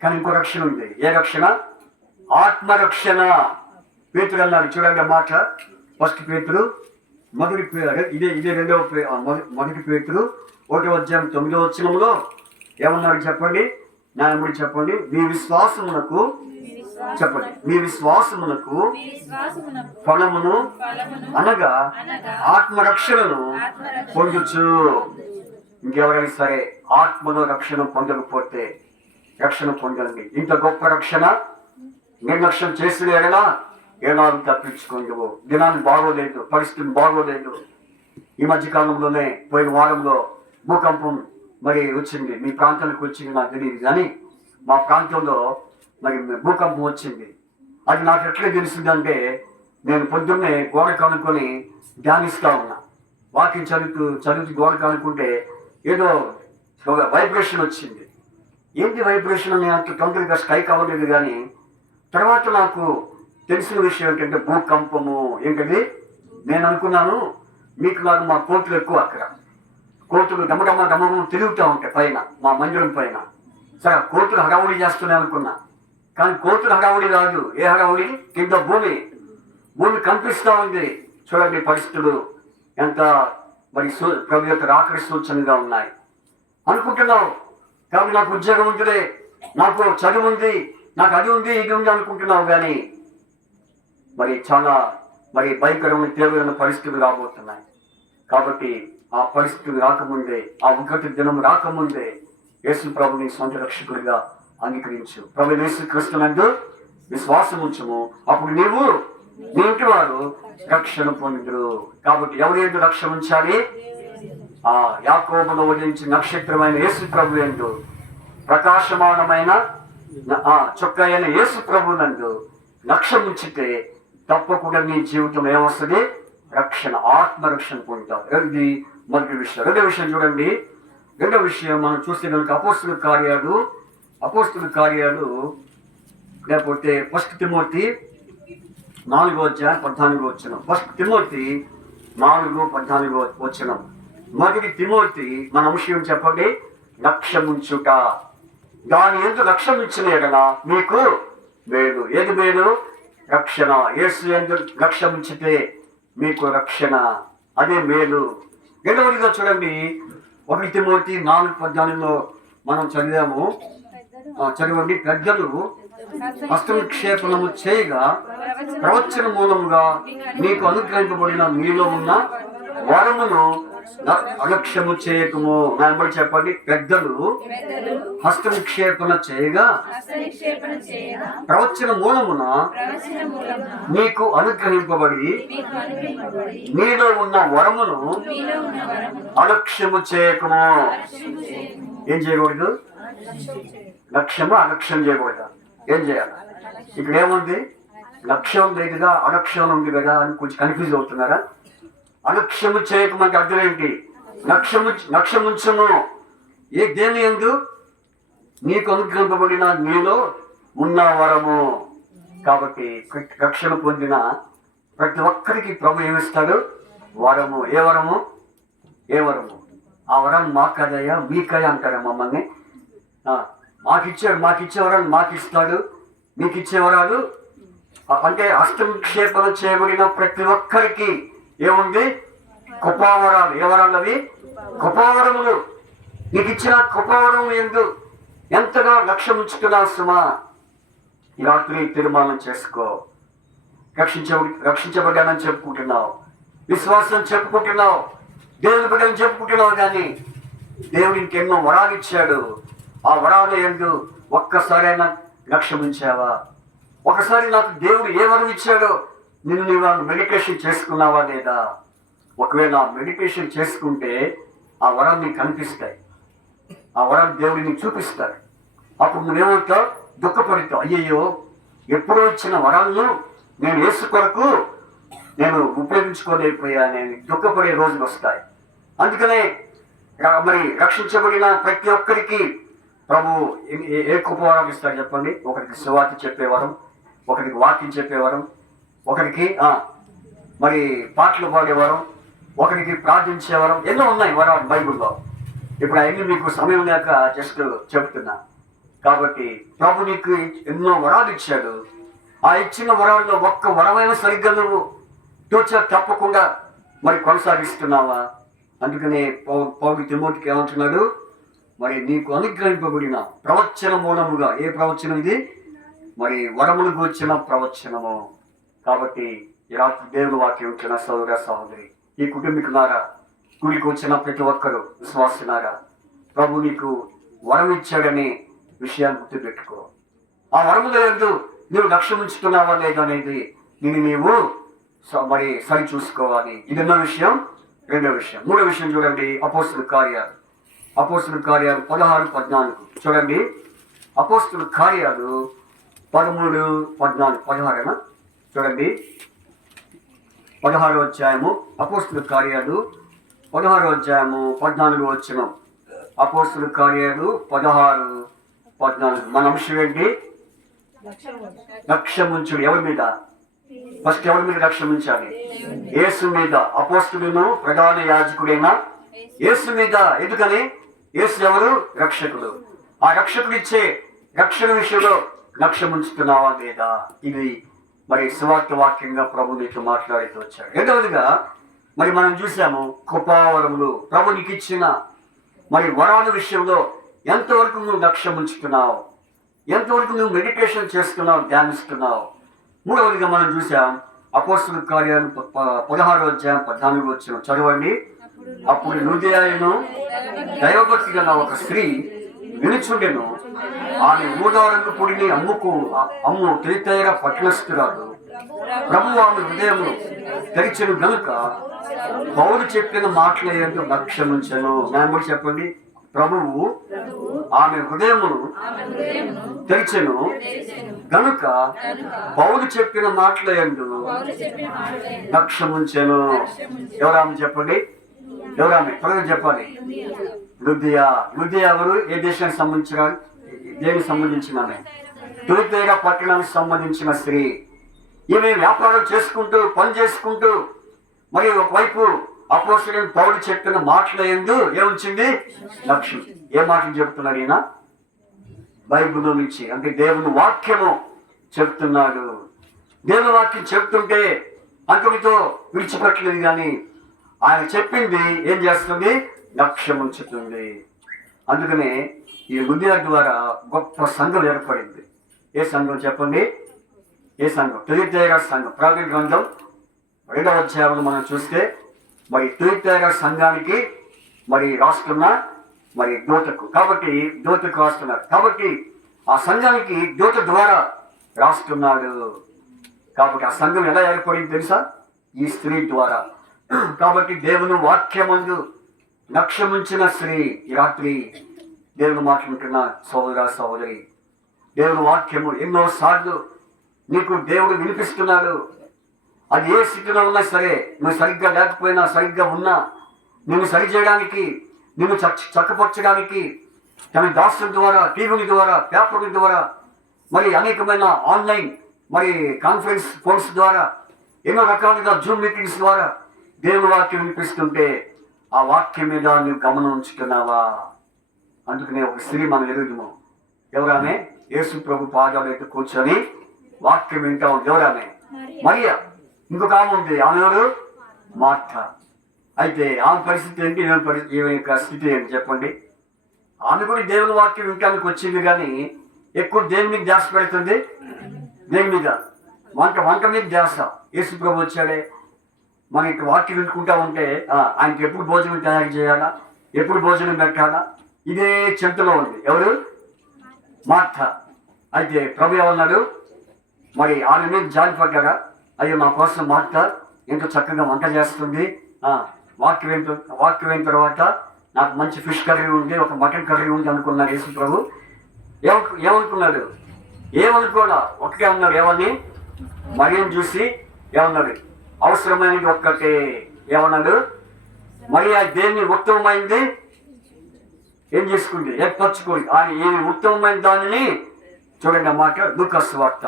కానీ ఇంకో రక్షణ ఉంది. ఏ రక్షణ? ఆత్మరక్షణ. పేతురు అన్నాడు చూడండి మాట. ఫస్ట్ పేతురు ఇదే మొదటి పేతురు 1వ అధ్యాయం 9వ వచనంలో ఏమన్నాడు చెప్పండి? న్యాయముడి చెప్పండి. మీ విశ్వాసమునకు చెప్పండి, మీ విశ్వాసమునకు ఫలమును అనగా ఆత్మరక్షణను పొందొచ్చు. ఇంకెవరైనా సరే ఆత్మలో రక్షణ పొందకపోతే రక్షణ పొందండి. ఇంత గొప్ప రక్షణ నిర్లక్ష్యం చేసిన ఎడలా ఏనాడు తప్పించుకుందువు. దినాన్ని బాగోలేదు, పరిస్థితులు బాగోలేదు. ఈ మధ్యకాలంలోనే పోయిన వారంలో భూకంపం మరి వచ్చింది. మీ ప్రాంతానికి వచ్చింది నాకు తెలియదు, కానీ మా ప్రాంతంలో మరి భూకంపం వచ్చింది. అది నాకు ఎట్లా తెలిసిందంటే, నేను పొద్దున్నే గోడ కనుక్కొని ధ్యానిస్తా ఉన్నా. వాకింగ్ చదువుతూ గోడ కనుక్కుంటే ఏదో వైబ్రేషన్ వచ్చింది. ఏంటి వైబ్రేషన్ అని అంత తొందరగా స్ట్రైక్ అవ్వలేదు, కానీ తర్వాత నాకు తెలిసిన విషయం ఏంటంటే భూకంపము. ఏంటంటే నేను అనుకున్నాను మీకు నాకు మా కోతులు ఎక్కువ, అక్కడ కోతులు దమడమ తిరుగుతూ ఉంటాయి పైన, మా మందిరం పైన. సరే కోతులు హడావుడి చేస్తున్నాయి అనుకున్నా, కానీ కోతులు హడావుడి కాదు. ఏ హడావుడి? కింద భూమి కనిపిస్తూ ఉంది. చూడండి పరిస్థితులు ఎంత మరి ప్రభు యొక్క రాకడి సూచనగా ఉన్నాయి అనుకుంటున్నావు. కాబట్టి నాకు ఉద్యోగం ఉంటుంది, నాకు చదువు ఉంది, నాకు అది ఉంది, ఇది ఉంది అనుకుంటున్నావు, కానీ మరి చాలా మరి భయంకరమైన తీవ్రమైన పరిస్థితులు రాబోతున్నాయి. కాబట్టి ఆ పరిస్థితులు రాకముందే, ఆ ఉగ్రత దినం రాకముందే యేసు ప్రభుని సొంత రక్షకుడిగా అంగీకరించు. ప్రభు యేసు క్రీస్తునందు విశ్వాసం ఉంచుము, అప్పుడు నీవు నీ ఇంటి వారు రక్షణ పొందుదురు. కాబట్టి ఎవరు ఏంటో రక్షణ ఉంచాలి? ఆ యాకోబులో ఉదయించిన నక్షత్రమైన యేసు ప్రభు యందు, ప్రకాశమానమైన చొక్కా అయిన యేసు ప్రభు నందు లక్ష్యం ఉంచితే తప్పకుండా నీ జీవితం ఏమొస్తుంది? రక్షణ, ఆత్మరక్షణ పొందుతావు. ఇది మొదటి విషయం. రెండో విషయం చూడండి. రెండో విషయం మనం చూస్తే కనుక అపోస్తుల కార్యాలు లేకపోతే 1 తిమోతి 4వ అధ్యాయం 14వ వచనం. 1 తిమోతి 4:14 వచనం. మొదటి తిమోతి మన విషయం చెప్పండి, లక్ష్యం ఉంచుట. దాని ఎందుకు లక్ష్యం ఇచ్చిన ఎడలా మీకు మేలు. ఏది మేలు? రక్షణ. యేసు ఎందుకు లక్ష్యం ఉంచితే మీకు రక్షణ, అదే మేలు. రెండవదిగా చూడండి 1 తిమోతి 4:14 మనం చదివండి. పెద్దలు హస్తనిక్షేపణము చేయగా ప్రవచన మూలముగా నీకు అనుగ్రహింపబడిన మీలో ఉన్న వరమును అలక్ష్యము చేయకము. నాయబడి చెప్పండి. పెద్దలు హస్తనిక్షేపణ చేయగా ప్రవచన మూలమున నీకు అనుగ్రహింపబడి నీలో ఉన్న వరమును అలక్ష్యము చేయకము. ఏం చేయకూడదు? లక్ష్యము అలక్ష్యం చేయకూడదు. ఏం చేయాలి? ఇక్కడ ఏముంది? లక్ష్యం లేదుగా, అలక్ష్యం ఉంది కదా అని కొంచెం కన్ఫ్యూజ్ అవుతున్నారా? అలక్ష్యము చేయకమంటే అర్థం ఏంటి? లక్ష్యముంచము. ఏ దేని యందు? నీకు అనుగ్రహింపబడిన నీలో ఉన్న వరము. కాబట్టి రక్షణ పొందిన ప్రతి ఒక్కరికి ప్రభు ఏమిస్తాడు? వరము. ఏ వరము? ఆ వరం మాకు కదయ్యా, మీకయ్యా అంటారా మమ్మల్ని. మాకిచ్చే వరాలు మాకు ఇస్తాడు, మీకు ఇచ్చే వరాలు అంటే హస్తనిక్షేపణ చేయబడిన ప్రతి ఒక్కరికి ఏముంది? కృపావరాలు. ఏ వరాలు అవి? కృపావరములు. నీకు ఇచ్చిన కృపావరం ఎంతగా లక్ష్యం ఉంచుతున్నా సుమా. ఈ రాత్రి తీర్మానం చేసుకో. రక్షించబడ్డానని చెప్పుకుంటున్నావు, విశ్వాసం చెప్పుకుంటున్నావు, దేవుని బిడ్డని చెప్పుకుంటున్నావు, కానీ దేవుడు ఇంకెన్నో వరాలు ఇచ్చాడు. ఆ వరాలు ఎందు ఒక్కసారైనా లక్ష్యం ఉంచావా? ఒకసారి నాకు దేవుడు ఏ వరం ఇచ్చాడో నీవు మెడిటేషన్ చేసుకున్నావా లేదా? ఒకవేళ మెడిటేషన్ చేసుకుంటే ఆ వరం నీకు కనిపిస్తాయి, ఆ వరం దేవుడు నీకు చూపిస్తాడు. అప్పుడు నువ్వేమవుతావు? దుఃఖపడతావు. అయ్యయ్యో, ఎప్పుడో ఇచ్చిన వరాలను నేను యేసు కొరకు నేను ఉపయోగించుకోలేకపోయానని దుఃఖపడే రోజులు వస్తాయి. అందుకనే మరి రక్షించబడిన ప్రతి ఒక్కరికి ప్రభు ఏ కృపవరం ఇస్తాడు చెప్పండి? ఒకరికి సువార్త చెప్పేవారం, ఒకరికి వాక్యం చెప్పేవారం, ఒకరికి మరి పాటలు పాడేవారం, ఒకరికి ప్రార్థించేవారం, ఎన్నో ఉన్నాయి వరాలు బైబిల్లో. ఇప్పుడు అవన్నీ మీకు సమయం లేక జస్ట్ చెప్తున్నా. కాబట్టి ప్రభు నీకు ఎన్నో వరాలు ఇచ్చాడు. ఆ ఇచ్చిన వరాల్లో ఒక్క వరమైన సరిగ్గా నువ్వు తప్పకుండా మరి కొనసాగిస్తున్నావా? అందుకనే పౌలు తిమోతికి ఏమంటున్నాడు, మరి నీకు అనుగ్రహింపబడిన ప్రవచన మూలముగా, ఏ ప్రవచనం ఇది? మరి వరములు గూర్చిన ప్రవచనము. కాబట్టి ఈ రాత్రి దేవుని వాక్యం ఉంటున్న సోదర సహోదరి, ఈ కుటుంబీకులారా, గుడికి వచ్చిన ప్రతి ఒక్కరు విశ్వాసులారా, ప్రభు నీకు వరం ఇచ్చాడనే విషయాన్ని గుర్తుపెట్టుకో. ఆ వరములో ఎందు నువ్వు లక్ష్యం ఉంచుతున్నావా లేదా అనేది నీవు మరి సరి చూసుకోవాలి. ఇది రెండో విషయం. మూడో విషయం చూడండి, అపోస్తుల కార్యాలు 16-14 చూడండి. అపోస్తుల కార్యాలు 13-14 చూడండి. 16వ అధ్యాయము అపోస్తుల కార్యాలు 16వ అధ్యాయము 14 అపోస్తుల కార్యాలు 16-14. మన అంశం ఏంటి? లక్ష్యం ఉంచుడు. ఎవరి మీద? ఫస్ట్ ఎవరి మీద లక్ష్యం ఉంచాలి? యేసు మీద. అపోస్తులను ప్రధాన యాజకుడైన యేసు మీద. ఎందుకని? యేసు ఎవరు? రక్షకుడు. ఆ రక్షకుడు ఇచ్చే రక్షణ విషయంలో లక్ష్యం ఉంచుతున్నావా లేదా? ఇది మరి సువార్త వాక్యంగా ప్రభు నీతో మాట్లాడుతూ వచ్చాడు. రెండవదిగా మరి మనం చూసాము కృపావరములు. ప్రభు నీకు ఇచ్చిన మరి వరాల విషయంలో ఎంతవరకు నువ్వు లక్ష్యం ఉంచుతున్నావు, ఎంతవరకు నువ్వు మెడిటేషన్ చేస్తున్నావు, ధ్యానిస్తున్నావు. మూడవదిగా మనం చూసాం అపోస్తుల కార్యాలు 16వ అధ్యాయం 14 చదవండి. అప్పుడు లూదియను దైవభక్తి గల ఒక స్త్రీ వినుచుండెను. ఆమె ఊదారంగు పొడిని అమ్ము తెలితైర పట్టణస్థురాలు. ప్రభు ఆమె హృదయమును తెరిచెను గనుక పౌలు చెప్పిన మాటల యందు లక్ష్యముంచెను. నేను చెప్పండి, ప్రభువు ఆమె హృదయమును తెరిచెను గనుక పౌలు చెప్పిన మాటల యందు లక్ష్యముంచెను. ఎవరామె చెప్పండి? ఎవరామె? త్వరగా చెప్పాలి. లుదియా. ఎవరు? ఏ దేశానికి సంబంధించిన, దేనికి సంబంధించిన ఆమె? తుయతైర పట్టణానికి సంబంధించిన స్త్రీ. ఈమె వ్యాపారం చేసుకుంటూ, పని చేసుకుంటూ, మరి ఒకవైపు అపోస్తలుడైన పౌలు చెప్పిన మాటల యందు ఏముంచింది? లక్ష్యం. ఏ మాటలు చెప్తున్నాడు ఈయన? బైబిల్ నుంచి, అంటే దేవుని వాక్యము చెప్తున్నాడు. దేవుని వాక్యం చెప్తుంటే అంతటితో విడిచిపెట్టలేదు, కానీ ఆయన చెప్పింది ఏం చేస్తుంది? లక్ష్యం ఉంచుతుంది. అందుకనే ఈ లుదియా ద్వారా గొప్ప సంఘం ఏర్పడింది. ఏ సంఘం చెప్పండి? ఏ సంఘం? తుయతైర సంఘం. ప్రకటన గ్రంథం 2వ అధ్యాయంలో మనం చూస్తే మరి తుయతైర సంఘానికి మరి రాస్తున్న మరి దూతకు, కాబట్టి దూతకు రాస్తున్నారు. కాబట్టి ఆ సంఘానికి దూత ద్వారా రాస్తున్నాడు. కాబట్టి ఆ సంఘం ఎలా ఏర్పడింది తెలుసా? ఈ స్త్రీ ద్వారా. కాబట్టి దేవుని వాక్యమందు లక్ష్యముంచిన స్త్రీ. ఈ రాత్రి దేవుని మాట్లాడుతున్న సహోదర సహోదరి, దేవుని వాక్యము ఎన్నోసార్లు నీకు దేవుడు వినిపిస్తున్నాడు. అది ఏ స్థితిలో ఉన్నా సరే, నువ్వు సరిగ్గా లేకపోయినా, సరిగ్గా ఉన్నా, నిన్ను సరిచేయడానికి, నిన్ను చక్కపరచడానికి తన దాసుల ద్వారా, టీవీల ద్వారా, పేపర్ల ద్వారా, మరి అనేకమైన ఆన్లైన్ మరి కాన్ఫరెన్స్ ఫోన్స్ ద్వారా, ఎన్నో రకాలుగా జూమ్ మీటింగ్స్ ద్వారా దేవుని వాక్యం వినిపిస్తుంటే ఆ వాక్యం మీద నువ్వు గమనం ఉంచుతున్నావా? అందుకనే ఒక స్త్రీ మనం ఎరుగుదము. ఎవరామె? యేసు ప్రభు పాదాలు అయితే కూర్చొని వాక్యం వింటా ఉంది. ఎవరామె? మరియా. ఇంకొక ఆమె ఉంది. ఆమె ఎవరు? మార్త. అయితే ఆమె పరిస్థితి ఏంటి? ఈమె యొక్క స్థితి ఏంటి చెప్పండి? ఆమె కూడా దేవుని వాక్యం వినడానికి వచ్చింది, కానీ ఎక్కువ దేని మీద ధ్యాస పెడుతుంది? దేని మీద? వంట మీద ధ్యాస. యేసు ప్రభు వచ్చాడే, మన ఇక్కడ వాక్యం వినుకుంటా ఉంటే ఆయనకి ఎప్పుడు భోజనం తయారు చేయాలా, ఎప్పుడు భోజనం పెట్టాలా, ఇదే చింతలో ఉంది. ఎవరు? మార్త. అయితే ప్రభు ఏమన్నాడు? మరి ఆమె మీద జాలిపడ్డారా? అయ్యో నా కోసం మార్త ఎంతో చక్కగా వంట చేస్తుంది, వాక్యం అయిన తర్వాత నాకు మంచి ఫిష్ కర్రీ ఉంది, ఒక మటన్ కర్రీ ఉంది అనుకున్నాడు యేసు ప్రభు. ఏమనుకున్నాడు? ఏమనుకోడా, ఒక్కటే అన్నాడు. ఏమని? మరియం చూసి ఏమన్నాడు? అవసరమైనది ఒక్కటే. ఏమన్నాడు? మరి ఆ దేన్ని ఉత్తమమైంది ఏం చేసుకుంది? ఏర్పరచుకోండి. ఆయన ఏమి ఉత్తమమైన దానిని చూడండి. అన్నమాట లూకాసు వార్త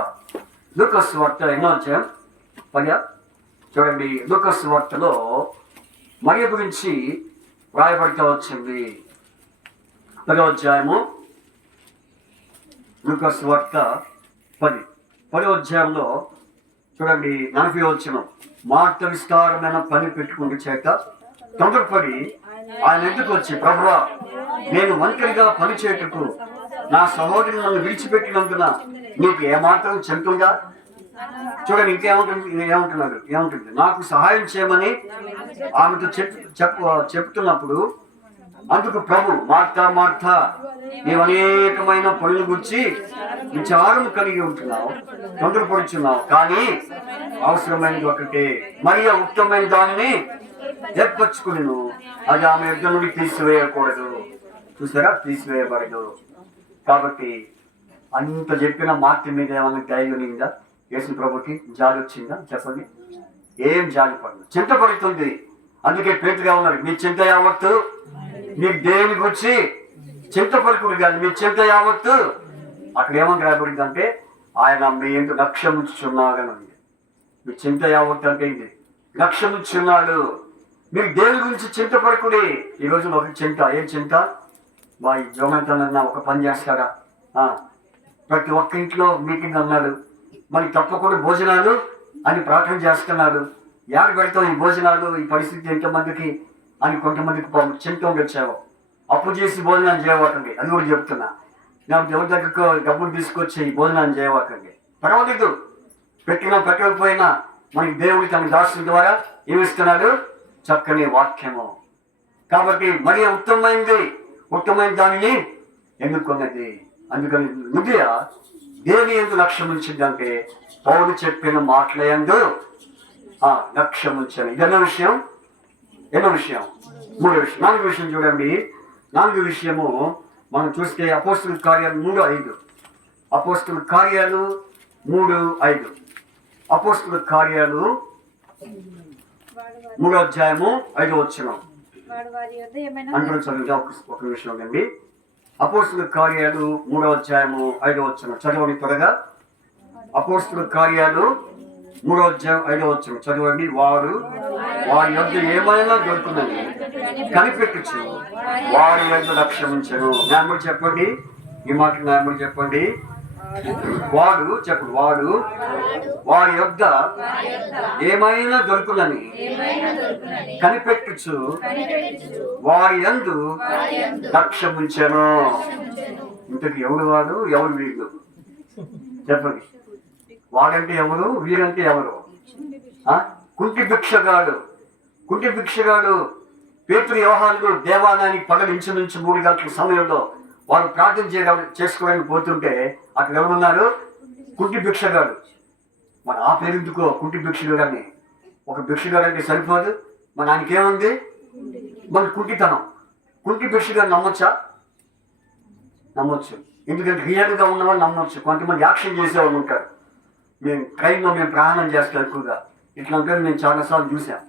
8వ అధ్యాయం 10 చూడండి. లూకాసు వార్తలో మరియ గురించి రాయబడుతూ వచ్చింది. 10వ అధ్యాయము లూకాసు వార్త 10వ అధ్యాయంలో చూడండి 40వ వచనం. మార్త విస్తారమైన పని పెట్టుకుంటూ చేత తొందరపడి ఆయన ఎందుకు వచ్చి, ప్రభువా, నేను ఒంటరిగా పని చేయటకు నా సహోదరుని నన్ను విడిచిపెట్టినందున నీకు ఏమాత్రం చెందుతుందా? చూడండి ఏముంటుంది, నాకు సహాయం చేయమని ఆమెతో చెప్తున్నప్పుడు అందుకు ప్రభు, మార్తా నీవు అనేకమైన పనుల గురించి విచారం కలిగి ఉంటున్నావు, తొందరపడుచున్నావు, కానీ అవసరమైనది ఒకటే, మరి ఉత్తమమైన దానిని ఏర్పరచుకుని అది ఆమె యుద్ధ నుండి తీసివేయకూడదు. చూసారా, తీసివేయబడదు. కాబట్టి అంత చెప్పిన మాట మీద ఏమన్నా దయగలిగిందా? యేసు ప్రభుకి జాలి వచ్చిందా? చెప్పండి. ఏం జాలి పడదు, చింతపడుతుంది. అందుకే పేతురుగా ఉన్నారు, మీ చింత యావత్తు మీకు దేని గురించి చింతపడుకుడు కాదు, మీ చింత యావత్తు. అక్కడ ఏమని రాయబడింది అంటే ఆయన మీ ఎందుకు లక్ష్యం ఉంచుచున్నాడు అని. మీ చింత యావత్తు అంటే ఇది లక్ష్యం ఉంచున్నాడు. మీరు దేని గురించి చింతపడకుడి. ఈ రోజున ఒక చింత, ఏం చింత? మా జోనంతనన్నా ఒక పని చేస్తాడా? ప్రతి ఒక్క ఇంట్లో మీటింగ్ అన్నాడు, మరి తప్పకుండా భోజనాలు అని ప్రార్థన చేస్తున్నాడు. యారు పెడతాం ఈ భోజనాలు, ఈ పరిస్థితి ఎంతమందికి అని కొంతమందికి చింత ఉండొచ్చావు. అప్పు చేసి భోజనాలు చేయవకండి, అది కూడా చెప్తున్నా. నాకు దేవుడి దగ్గరకు డబ్బులు తీసుకొచ్చి ఈ భోజనాలు చేయవకండి. పర్వాలేదు, పెట్టినా పెట్టకపోయినా మనకి దేవుడి తన దాసుల ద్వారా ఏమిస్తున్నాడు? చక్కని వాక్యము. కాబట్టి మరి ఉత్తమమైన దానిని ఎన్నుకున్నది. అందుకని నుదియ దేని ఎందుకు లక్ష్యం ఉంచిందంటే పౌలు చెప్పిన మాటలందు లక్ష్యం ఉంచాను. ఇది ఎన్నో విషయం? 3వ విషయం. 4వ విషయం చూడండి. 4వ విషయము మనం చూస్తే అపోస్తలుల కార్యాలు 3:5. అపోస్తలుల కార్యాలు 3:5. అపోస్తలుల కార్యాలు 3వ అధ్యాయము 5వ వచనం. అందరూ చదివితే ఒక విషయం అండి. అపోస్తలుల కార్యాలు 3వ అధ్యాయము 5వ వచనం చదవండి త్వరగా. అపోస్తలుల కార్యాలు 3వ అధ్యాయం 5వ వచనం చదవండి. వారి యొద్ద ఏమైనా దొరుకుతుందని కనిపెట్టచ్చు, వారి యొద్ద లక్ష్యం ఉంచను. న్యాయములు చెప్పండి, ఈ మాట న్యాయములు చెప్పండి. వాడు వారి యొద్ద ఏమైనా దొరుకులని కనిపెట్టచ్చు, వారి యందు లక్ష్యం ఉంచెను. ఇంతకు ఎవరు వాడు, ఎవరు వీళ్ళు? చెప్పండి. వాడంటే ఎవరు, వీరంటే ఎవరు? కుంటి భిక్షగాడు పేతురు యోహానులు దేవాలయానికి పగలించు నుంచి 3 గంటల సమయంలో వారు ప్రార్థన చేసుకోవడానికి పోతుంటే అక్కడ ఎవరున్నారు? కుంటి భిక్షగాడు. మరి ఆ పేరు ఎందుకో కుంటి భిక్షగాడు అని? ఒక భిక్షగాడు అంటే సరిపోదు, మరి ఆయనకేముంది? మన కుంటితనం. కుంటి భిక్షగాడు నమ్మొచ్చు. ఎందుకంటే రియల్గా ఉన్నవాళ్ళు నమ్మొచ్చు. కొంతమంది యాక్షన్ చేసేవాళ్ళు ఉంటారు. ట్రైన్లో మేము ప్రయాణం చేస్తాం ఎక్కువగా, ఇట్లా ఉంటుంది. నేను చాలాసార్లు చూసాను.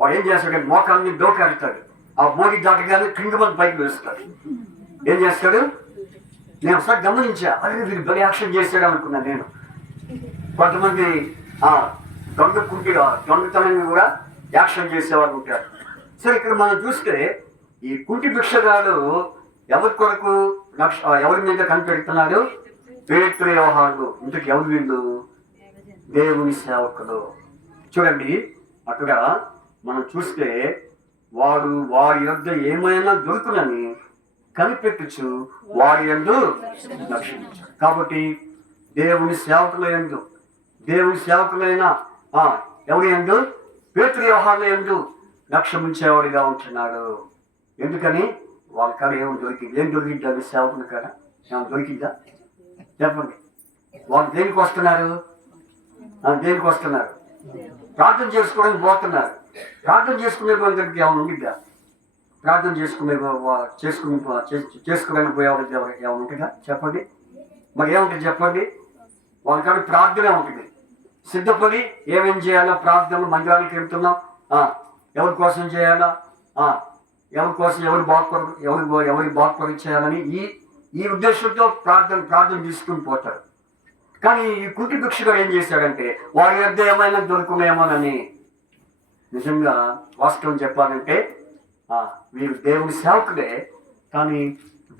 వాడు ఏం చేస్తాడు? మోకాన్ని దోకాడుతాడు. ఆ మోగి దాటగానే కింద మంది పైకి వేస్తాడు. ఏం చేస్తాడు? నేను ఒకసారి గమనించా, అదే వీళ్ళు బలి యాక్షన్ చేశాడు అనుకున్నాను నేను. కొంతమంది దొంగతనాన్ని కూడా యాక్షన్ చేసేవాళ్ళు ఉంటారు. సరే, ఇక్కడ మనం చూస్తే ఈ కుంటి భిక్షగాడు ఎవరి కొరకు ఎవరి మీద కనిపెడుతున్నాడు? పేతురు యోహానులు. ఇంతకు ఎవరు వీళ్ళు? దేవుని సేవకులు. చూడండి, అక్కడ మనం చూస్తే వారి యొద్ద ఏమైనా దొరుకునని కనిపెట్టచ్చు, వారి యందు లక్ష్యం. కాబట్టి దేవుని సేవకులైన ఎవరి యందు? పేతురు యోహానుల యందు లక్ష్యం ఉంచేవాడిగా ఉంటున్నాడు. ఎందుకని? వాళ్ళ కాడ ఏం దొరికిద్దా? సేవకుల కాడ ఏమైనా దొరికిద్దా? చెప్పండి. వాళ్ళు దేనికి వస్తున్నారు? ప్రార్థన చేసుకోవడానికి పోతున్నారు. ప్రార్థన చేసుకునే వాళ్ళకి ఏమైనా ఉండిద్దా? ప్రార్థన చేసుకోవడానికి పోయేవాళ్ళకి ఏమైనా ఉంటుందా? చెప్పండి. మరి ఏముంటుంది చెప్పండి? వాళ్ళ కాడ ప్రార్థనే ఉంటుంది. సిద్ధపడి ఏమేం చేయాలో ప్రార్థనలు, మందిరానికి వెళ్తున్నాం, ఎవరి కోసం చేయాలా, ఎవరి కోసం ఎవరి బాగుపడి చేయాలని ఈ ఉద్దేశంతో ప్రార్థన తీసుకుని పోతారు. కానీ ఈ కుంటి భిక్షగాడు ఏం చేశాడంటే వారి వద్ద ఏమైనా దొరుకునేమోనని. నిజంగా వాస్తవం చెప్పాలంటే వీరు దేవుని సేవకులే, కానీ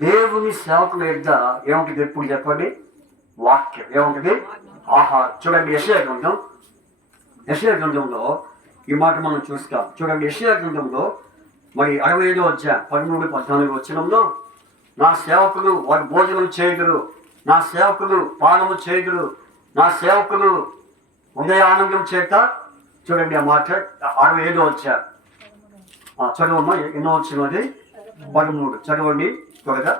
దేవుని సేవకుల యొద్ద ఏముంటుంది ఎప్పుడు చెప్పండి? వాక్యం. ఏముంటుంది? ఆహారం. చూడండి యెషయా గ్రంథంలో ఈ మాట మనం చూస్తాం. చూడండి యెషయా గ్రంథంలో మరి 65వ అధ్యాయం 13-14 వచనంలో, నా సేవకులు వారి భోజనం చేయుదురు, నా సేవకులు పానము చేయుదురు, నా సేవకులు ఉదయ ఆనందం చేత. చూడండి ఆ మాట 65వ అధ్యాయం. చదవమ్మా, ఎన్నో వచ్చిన అది? 13. చదవండి త్వరగా.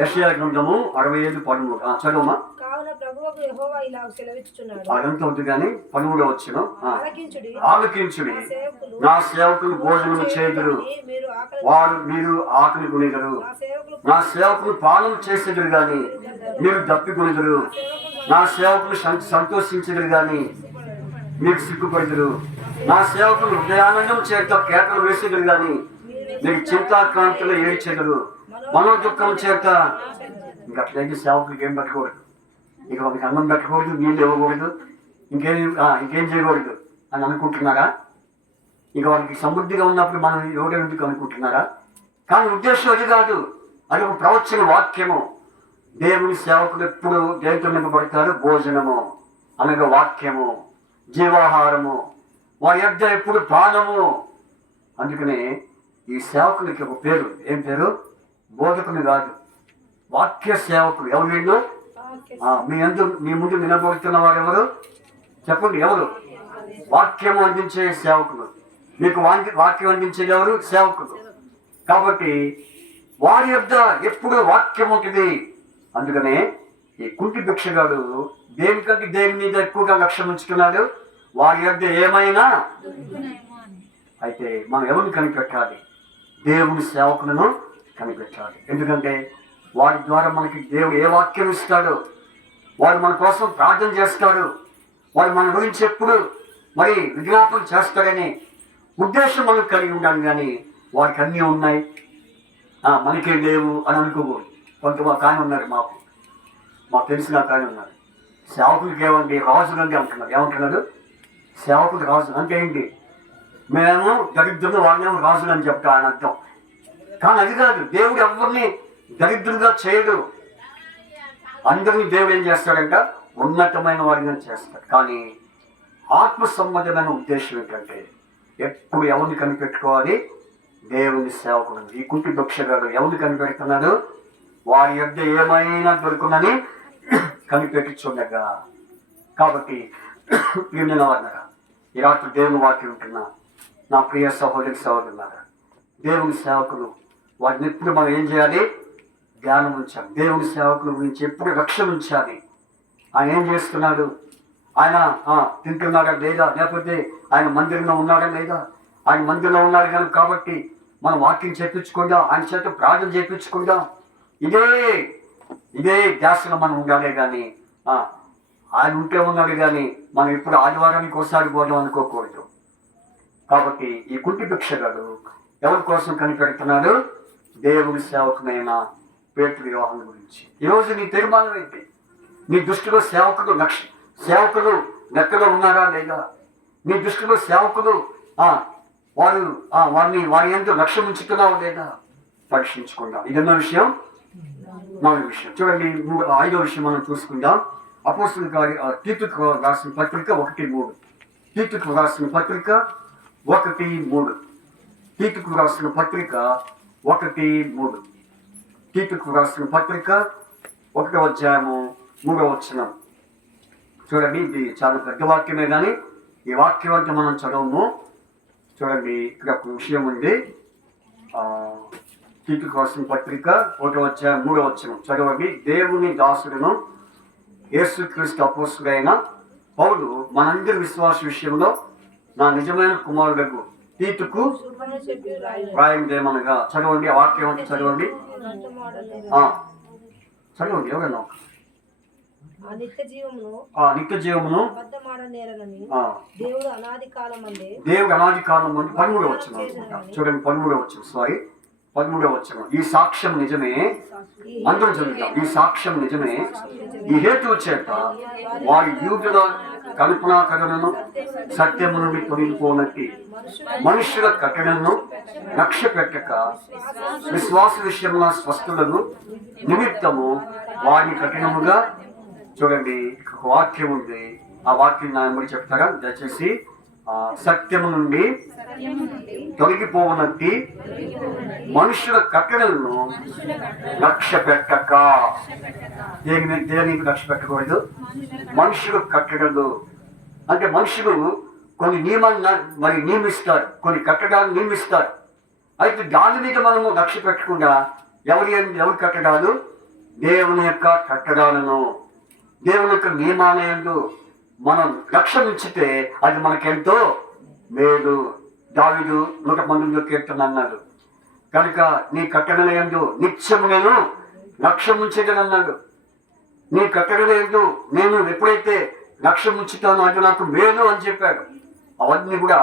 యెషయా గ్రంథము 65:13. చదవమ్మా. అదంతా ఉంది కానీ 13 వచ్చిన. ఆలకించుడి, నా సేవకులు భోజనం చేయుదురు, మీరు ఆకలి కొనిదరు, నా సేవకులు పాలన చేసేదురు గాని మీరు దప్పికొనిదరు, నా సేవకులు సంతోషించదురు గాని మీరు సిగ్గుపడుదురు, నా సేవకులు హృదయానందం చేత కేకలు వేసేదురు గాని మీరు చింతాక్రాంతిలో ఏడ్చెదరు, మనోదుఖం చేత. ఇంకా అట్లయితే సేవకులకి ఏం పెట్టకూడదు, ఇక వాళ్ళకి అన్నం పెట్టకూడదు, నీళ్ళు ఇవ్వకూడదు, ఇంకేం చేయకూడదు అని అనుకుంటున్నారా? ఇక వాళ్ళకి సమృద్ధిగా ఉన్నప్పుడు మనం ఎవరెందుకు అనుకుంటున్నారా? కానీ ఉద్దేశం అది కాదు, అది ఒక ప్రవచన వాక్యము. దేవుని సేవకులు ఎప్పుడు దేంతో నింపబడతారు? భోజనము అనగా వాక్యము, జీవాహారము, వారి యొద్ద ఎప్పుడు పానము. అందుకనే ఈ సేవకులకి ఒక పేరు. ఏం పేరు? బోధకులు కాదు, వాక్య సేవకులు. ఎవరు వీళ్ళు? మీ ముందు నిలబడుతున్న వారు ఎవరు చెప్పండి? ఎవరు? వాక్యము అందించే సేవకులు. మీకు వాక్యం అందించేది ఎవరు? సేవకులు. కాబట్టి వారి యొద్ద ఎప్పుడు వాక్యం ఉంటుంది. అందుకనే ఈ కుంటి భిక్షగాడు దేనికంటే దేని మీద ఎక్కువగా లక్ష్యం ఉంచుకున్నాడు? వారి యొద్ద ఏమైనా. అయితే మనం ఎవరిని కనిపెట్టాలి? దేవుని సేవకులను కనిపెట్టాలి. ఎందుకంటే వారి ద్వారా మనకి దేవుడు ఏ వాక్యం ఇస్తాడో, వారు మన కోసం ప్రార్థన చేస్తాడు, వారు మన గురించి ఎప్పుడు మరి విజ్ఞాపన చేస్తాడని ఉద్దేశం మనం కలిగి ఉండాలి. కానీ వారికి అన్నీ ఉన్నాయి, మనకే లేవు అని అనుకోకూడదు. కొంతమంది కానీ ఉన్నారు, మాకు తెలిసిన కానీ ఉన్నారు, సేవకులకి ఏమండి రాజులు అంటే అంటున్నారు. ఏమంటున్నారు? సేవకులు రాజులు అంటే ఏంటి? మేము దరిద్రులు, వాళ్ళేమో రాజులు అని చెప్తా అని అర్థం. కానీ అది కాదు. దేవుడు ఎవరిని దరిద్రులుగా చేయడు. అందరినీ దేవుడు ఏం చేస్తాడంట? ఉన్నతమైన వారిని చేస్తాడు. కానీ ఆత్మ సంబంధమైన ఉద్దేశం ఏంటంటే ఎప్పుడు ఎవరిని కనిపెట్టుకోవాలి? దేవుని సేవకుడు. ఈ కుంటి భిక్షగాడు ఎవరిని కనిపెడుతున్నాడు? వారి యొద్ద ఏమైనా దొరుకునని కనిపెట్టుచుండగా. కాబట్టి ప్రియమైన వారులారా, ఈ రాత్రి దేవుని వాక్యం ఉంటున్నా నా ప్రియ సహోదరులారా, దేవుని సేవకులు వాటిని ఎప్పుడు మనం ఏం చేయాలి? ధ్యానం ఉంచాలి. దేవుని సేవకుల గురించి ఎప్పుడు రక్షణ ఉంచాలి. ఆయన ఏం చేస్తున్నాడు? ఆయన తింటున్నాడా లేదా? లేకపోతే ఆయన మందిరంలో ఉన్నాడా లేదా? ఆయన మందిరంలో ఉన్నాడు కానీ కాబట్టి మనం వాక్యం చేయించకుండా, ఆయన చేత ప్రార్థన చేయించకుండా ఇదే ధ్యాసలో మనం ఉండాలి. కానీ ఆయన ఉంటే ఉన్నాడు కానీ మనం ఇప్పుడు ఆదివారానికి ఒకసారి పోదాం అనుకోకూడదు. కాబట్టి ఈ కుంటి భిక్షగాడు ఎవరి కోసం కనిపెడుతున్నాడు? దేవుని సేవకునైన పేతురు యోహాను గురించి. ఈరోజు నీ తీర్మానం ఏంటి? నీ దృష్టిలో సేవకులు లెక్కలో ఉన్నారా లేదా? నీ దృష్టిలో సేవకులు వారి ఎంతో లక్ష్యం ఉంచుతున్నావు లేదా? పరీక్షించుకుందాం. ఇదన్న విషయం. 4వ విషయం చూడండి. 5వ విషయం మనం చూసుకుందాం. అపోస్తలుల కార్యాలు తీతుకు రాసిన పత్రిక 1:3. తీతుకు రాసిన పత్రిక 1:3. తీతుకు రాసిన పత్రిక 1:3. తీతుకు రాసిన పత్రిక 1వ అధ్యాయము 3వ వచనం. చూడండి, ఇది చాలా పెద్ద వాక్యమే కానీ ఈ వాక్యం అంటే మనం చదవము. చూడండి, ఇక్కడ ఒక విషయం ఉంది. తీతుకు రాసిన పత్రిక 1వ అధ్యాయం 3వ వచనం చదవండి. దేవుని దాసుడును యేసుక్రీస్తు అపోస్తలుడైన పౌలు మనందరి విశ్వాస విషయంలో నా నిజమైన కుమారుడకు తీతుకు రాయమనగా. చదవండి, ఆ వాక్యం అంటే చదవండి. చదవండి ఎవరైనా. నిత్య జీవమును దేవుడు అనాది కాలం 13వ వచనం చూడండి. 13వ వచనం. సారీ, 13వ వచనం. ఈ సాక్ష్యం నిజమే, అందరూ చదువుతాం. ఈ సాక్ష్యం నిజమే, ఈ హేతువు చేత వారి యూదుల కల్పనాకరణను సత్యము నుండి తొలగిపోనట్టి మనుష్యుల కట్టడలను లక్ష్య పెట్టక విశ్వాస విషయంలో స్పష్టలను నిమిత్తము వారిని కఠినముగా, చూడండి ఒక వాక్యం ఉంది, ఆ వాక్యం నా ఎంబడి చెప్తారా దయచేసి. సత్యము నుండి తొలగిపోవనట్టి మనుషుల కట్టడలను లక్ష్య పెట్టక. దేనికి లక్ష్య పెట్టకూడదు? మనుషులు కట్టడలు అంటే మనుషులు కొన్ని నియమాలను మరి నియమిస్తారు, కొన్ని కట్టడాలు నియమిస్తారు. అయితే దాని మీద మనము లక్ష్య పెట్టకుండా ఎవరి కట్టడాలు? దేవుని యొక్క కట్టడాలను, దేవుని యొక్క నియమాలయందు మనం లక్ష్యం ఇచ్చితే అది మనకెంతో మేలు. దావీదు 119 కీర్తన అన్నాడు, కనుక నీ కట్టడలందు నిత్యము నేను లక్ష్యం ఉంచేదనన్నాడు. నీ కట్టడలందు నేను ఎప్పుడైతే లక్ష్యం ఉంచుతానో అది నాకు మేలు అని చెప్పాడు. అవన్నీ కూడా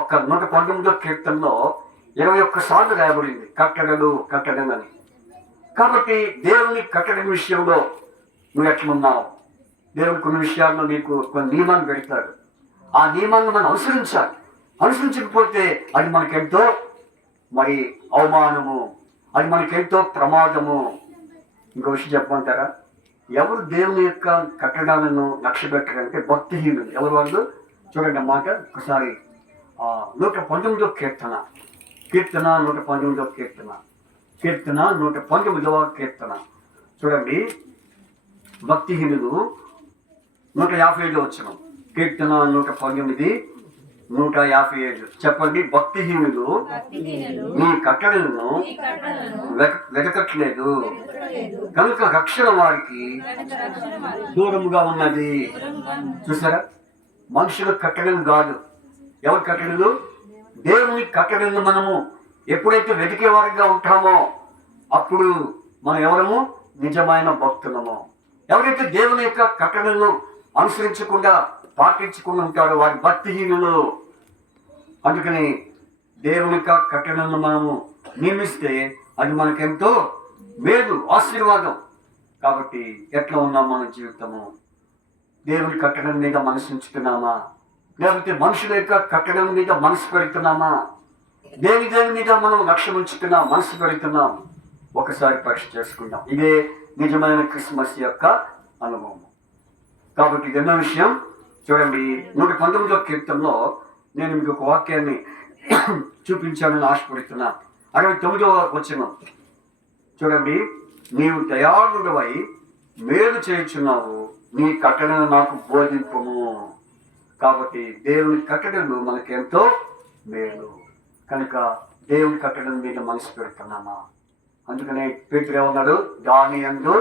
ఒక్క 119 కీర్తనలో 21 సార్లు రాయబడింది కట్టడలు కట్టడలని. కాబట్టి దేవుని కట్టడం విషయంలో నువ్వు ఎట్లున్నావు? దేవుడు కొన్ని విషయాల్లో నీకు కొన్ని నియమాలు పెడతాడు. ఆ నియమాలను మనం అనుసరించాలి. అనుసరించకపోతే అది మనకెంతో మరి అవమానము, అది మనకెంతో ప్రమాదము. ఇంకో విషయం చెప్పమంటారా? ఎవరు దేవుని యొక్క కట్టడాలను లక్ష్య పెట్టారంటే భక్తిహీనులు. ఎవరు వాళ్ళు? చూడండి అన్నమాట ఒకసారి 119 కీర్తన 119 కీర్తన 119 కీర్తన చూడండి. భక్తిహీనులు 155 వచ్చిన కీర్తన 119 157 చెప్పండి. భక్తిహీనులు నీ కట్టడలను వెతకట్లేదు కనుక రక్షణ వారికి దూరముగా ఉన్నది. చూసారా? మనుషుల కట్టడలు కాదు. ఎవరి కట్టడలు? దేవుని కట్టడలను మనము ఎప్పుడైతే వెతికే వారిగా ఉంటామో అప్పుడు మనం ఎవరము? నిజమైన భక్తులము. ఎవరైతే దేవుని యొక్క కట్టడలను అనుసరించకుండా పాటించకుండా ఉంటాడో వారి భక్తిహీనులు. అందుకని దేవుని యొక్క కట్టడలను మనము నియమిస్తే అది మనకెంతో మేలు, ఆశీర్వాదం. కాబట్టి ఎట్లా ఉన్నాం మన జీవితము? దేవుని కట్టడం మీద మనసు ఉంచుతున్నామా, లేకపోతే మనుషుల యొక్క కట్టడం మీద మనసు పెడుతున్నామా? దేని మీద మనం లక్ష్యం ఉంచుతున్నాం, మనసు పెడుతున్నాం? ఒకసారి పరీక్ష చేసుకుందాం. ఇదే నిజమైన క్రిస్మస్ యొక్క అనుభవం. కాబట్టి ఇది ఎన్నో విషయం. చూడండి 119 కీర్తనలో నేను మీకు ఒక వాక్యాన్ని చూపించాలని ఆశపడుతున్నా. 69వ వచనం చూడండి. నీవు దయాళుడవై మేలు చేయుచున్నావు, నీ కట్టడను నాకు బోధింపుము. కాబట్టి దేవుని కట్టడలు మనకెంతో మేలు. కనుక దేవుని కట్టడం మీద మనసు పెడుతున్నామా? అందుకనే పేతురు ఏమన్నాడు? దాని యందు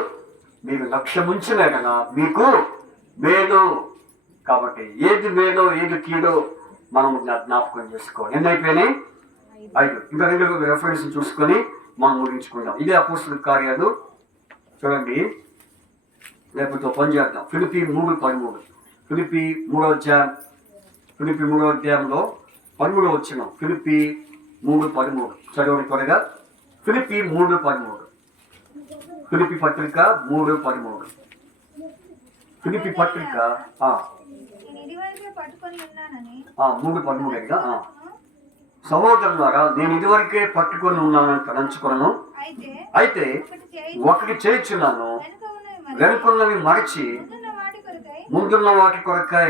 మీకు లక్ష్యం ఉంచినా కదా మీకు మేలు. కాబట్టి ఏది మేలో ఏది కీడో మనం జ్ఞాపకం చేసుకోవాలి. ఎన్ని అయిపోయినాయి? 5. ఇంకా 2 రెఫరెన్స్ చూసుకొని మనం ముగించుకుందాం. ఇదే అపోస్తలుల కార్యాలు చూడండి. లేకపోతే పని చేద్దాం. ఫిలిప్పీ 3:13 ఫిలిప్పీ 3వ అధ్యాయంలో 13వ వచనం. ఫిలిప్పీ 3:13 చదవండి త్వరగా. ఫిలిప్పీ 3:13 ఫిలిప్పీ పత్రిక 3:13 ఫిలిప్పీ పత్రిక 3:13 సహోదరులారా నేను ఇదివరకే పట్టుకొని ఉన్నానని తలంచుకొనను, అయితే ఒకటి చేయుచున్నాను, వెనుకున్నవి మరచి ముందున్న వాటి కొరకై.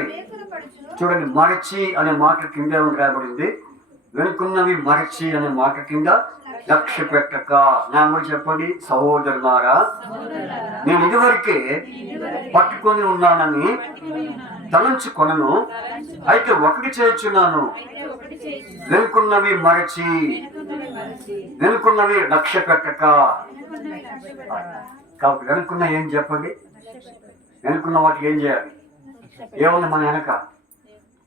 చూడండి, మరచి అనే మాట కింద రాయబడింది. వెనుకున్నవి మరచి అనే మాట కింద లక్ష్య పెట్టక. నా కూడా చెప్పండి. సహోదరులారా నేను ఇదివరకే పట్టుకొని ఉన్నానని తలంచుకొనను, అయితే ఒకటి చేయుచున్నాను, వెనుకున్నవి మరచి. వెనుకున్నవి లక్ష్య పెట్టక. కాబట్టి వెనుకున్న ఏం చెప్పండి? వెనుకున్న వాటికి ఏం చేయాలి? ఏముంది మన వెనక?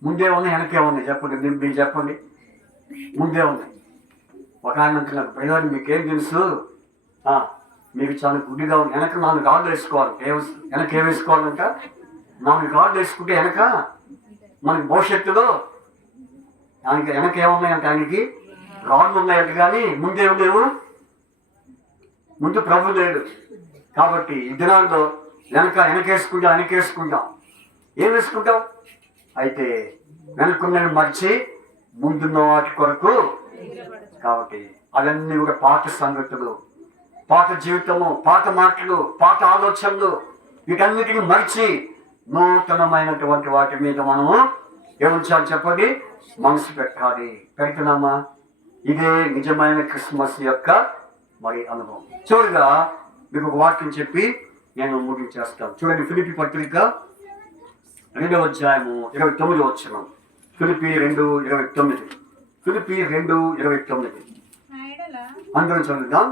ముందే ఉంది, వెనకే ఉంది. చెప్పండి, మీరు చెప్పండి. ముందే ఉంది. ఒక ఆయన అంటున్నారు, ప్రయోజనం మీకేం తెలుసు? మీకు చాలా గుడ్డిగా ఉంది. వెనక 4 రాళ్ళు వేసుకోవాలి. వెనక ఏం వేసుకోవాలంట? 4 రాళ్ళు వేసుకుంటే వెనక మనకి భవిష్యత్తులో ఆయనకి వెనక ఏమున్నాయంటే ఆయనకి రాళ్ళు ఉన్నాయంట, కానీ ముందే ఉండేవు ముందు ప్రభు లేడు. కాబట్టి ఈ దినాల్లో వెనకేసుకుంటాం. ఏం వేసుకుంటాం? అయితే వెనుకున్నది మర్చి ముందున్న వాటి కొరకు. కాబట్టి అవన్నీ కూడా పాత సంగతులు, పాత జీవితము, పాత మాటలు, పాత ఆలోచనలు, వీటన్నిటిని మర్చి నూతనమైనటువంటి వాటి మీద మనము ఏముంచాలి చెప్పండి? మనసు పెట్టాలి. పెడుతున్నామా? ఇదే నిజమైన క్రిస్మస్ యొక్క మరి అనుభవం. చివరిగా మీకు ఒక వాక్యం చెప్పి నేను ముగించేస్తాను. చూడండి, ఫిలిప్పీ పత్రిక 2వ అధ్యాయము 29వ వచనం. ఫిలిప్పీ 2:29. ఫిలిప్పీ 2:29. అందరం చదువుదాం.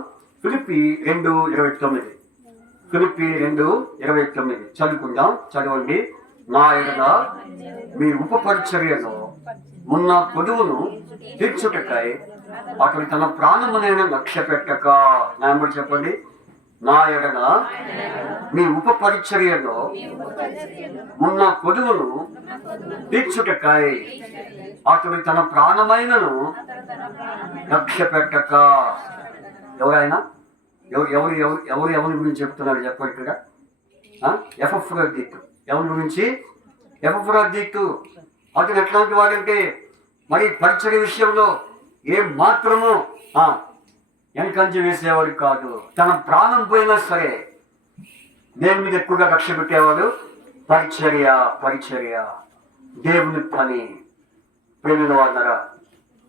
ఫిలిప్పీ 2:29. ఫిలిప్పీ 2:29 చదువుకుందాం. చదవండి. నా ఎడల మీ ఉపపరిచర్యలో ఉన్న పొదువును తీర్చుటకై అతడు తన ప్రాణమునైన లక్ష్య పెట్టక. నా చెప్పండి. నా ఎడల మీ ఉపపరిచర్యలో ఉన్న పొదువును తీర్చుటకై అతడు తన ప్రాణమైనను లక్ష్య పెట్టక. ఎవరైనా ఎవరి గురించి చెప్తున్నారు చెప్పండి ఇక్కడ? ఎఫ్రదీతు. ఎవరి గురించి? ఎఫ్రదీతు. అతను ఎట్లాంటి వాడంటే మరి పరిచర్య విషయంలో ఏ మాత్రము వెనకంజ వేసేవాడు కాదు. తన ప్రాణం పోయినా సరే దేవుని మీద ఎక్కువగా లక్ష్య పెట్టేవాడు. పరిచర్య దేవుని పని. ప్రేమిన వాళ్ళరా,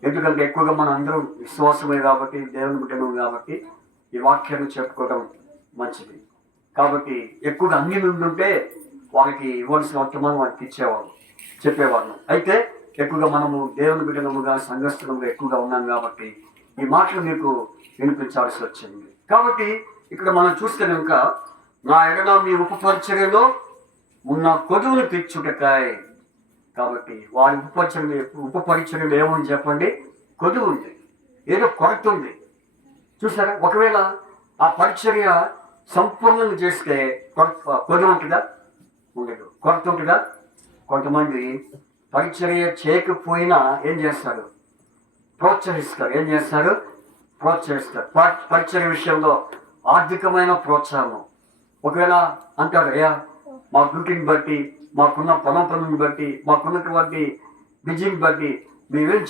ఎందుకంటే ఎక్కువగా మనం అందరం విశ్వాసమే కాబట్టి, దేవుని బిడ్డను కాబట్టి ఈ వాక్యాన్ని చెప్పుకోవడం మంచిది. కాబట్టి ఎక్కువగా అన్ని ఉంటే వారికి ఇవ్వాల్సిన వర్తమానం వారికి ఇచ్చేవాళ్ళు, చెప్పేవాళ్ళు. అయితే ఎక్కువగా మనము దేవుని బిడ్డలుగా సంఘస్థులుగా ఎక్కువగా ఉన్నాం కాబట్టి ఈ మాటలు మీకు వినిపించాల్సి వచ్చింది. కాబట్టి ఇక్కడ మనం చూస్తే కనుక నా ఎడల మీ ఉపపరిచర్యలో ఉన్న కొదువును తీర్చుటకాయ్. కాబట్టి వారి ఉపపరిచర్యలు ఏమని చెప్పండి? కొదువు ఉంది, ఏదో కొరత ఉంది. చూసారా? ఒకవేళ ఆ పరిచర్య సంపూర్ణంగా చేస్తే కొదువు ఉంటుందా? ఉండదు. కొరత ఉంటుందా? కొంతమంది పరిచర్య చేయకపోయినా ఏం చేస్తారు? ప్రోత్సహిస్తారు. ఏం చేస్తారు? ప్రోత్సహిస్తారు. పరిచర్య విషయంలో ఆర్థికమైన ప్రోత్సాహం. ఒకవేళ అంటారు, అయ్యా మా డ్యూటీని బట్టి, మాకున్న పనులను బట్టి, మాకున్నటువంటి బిజీని బట్టి మేమేం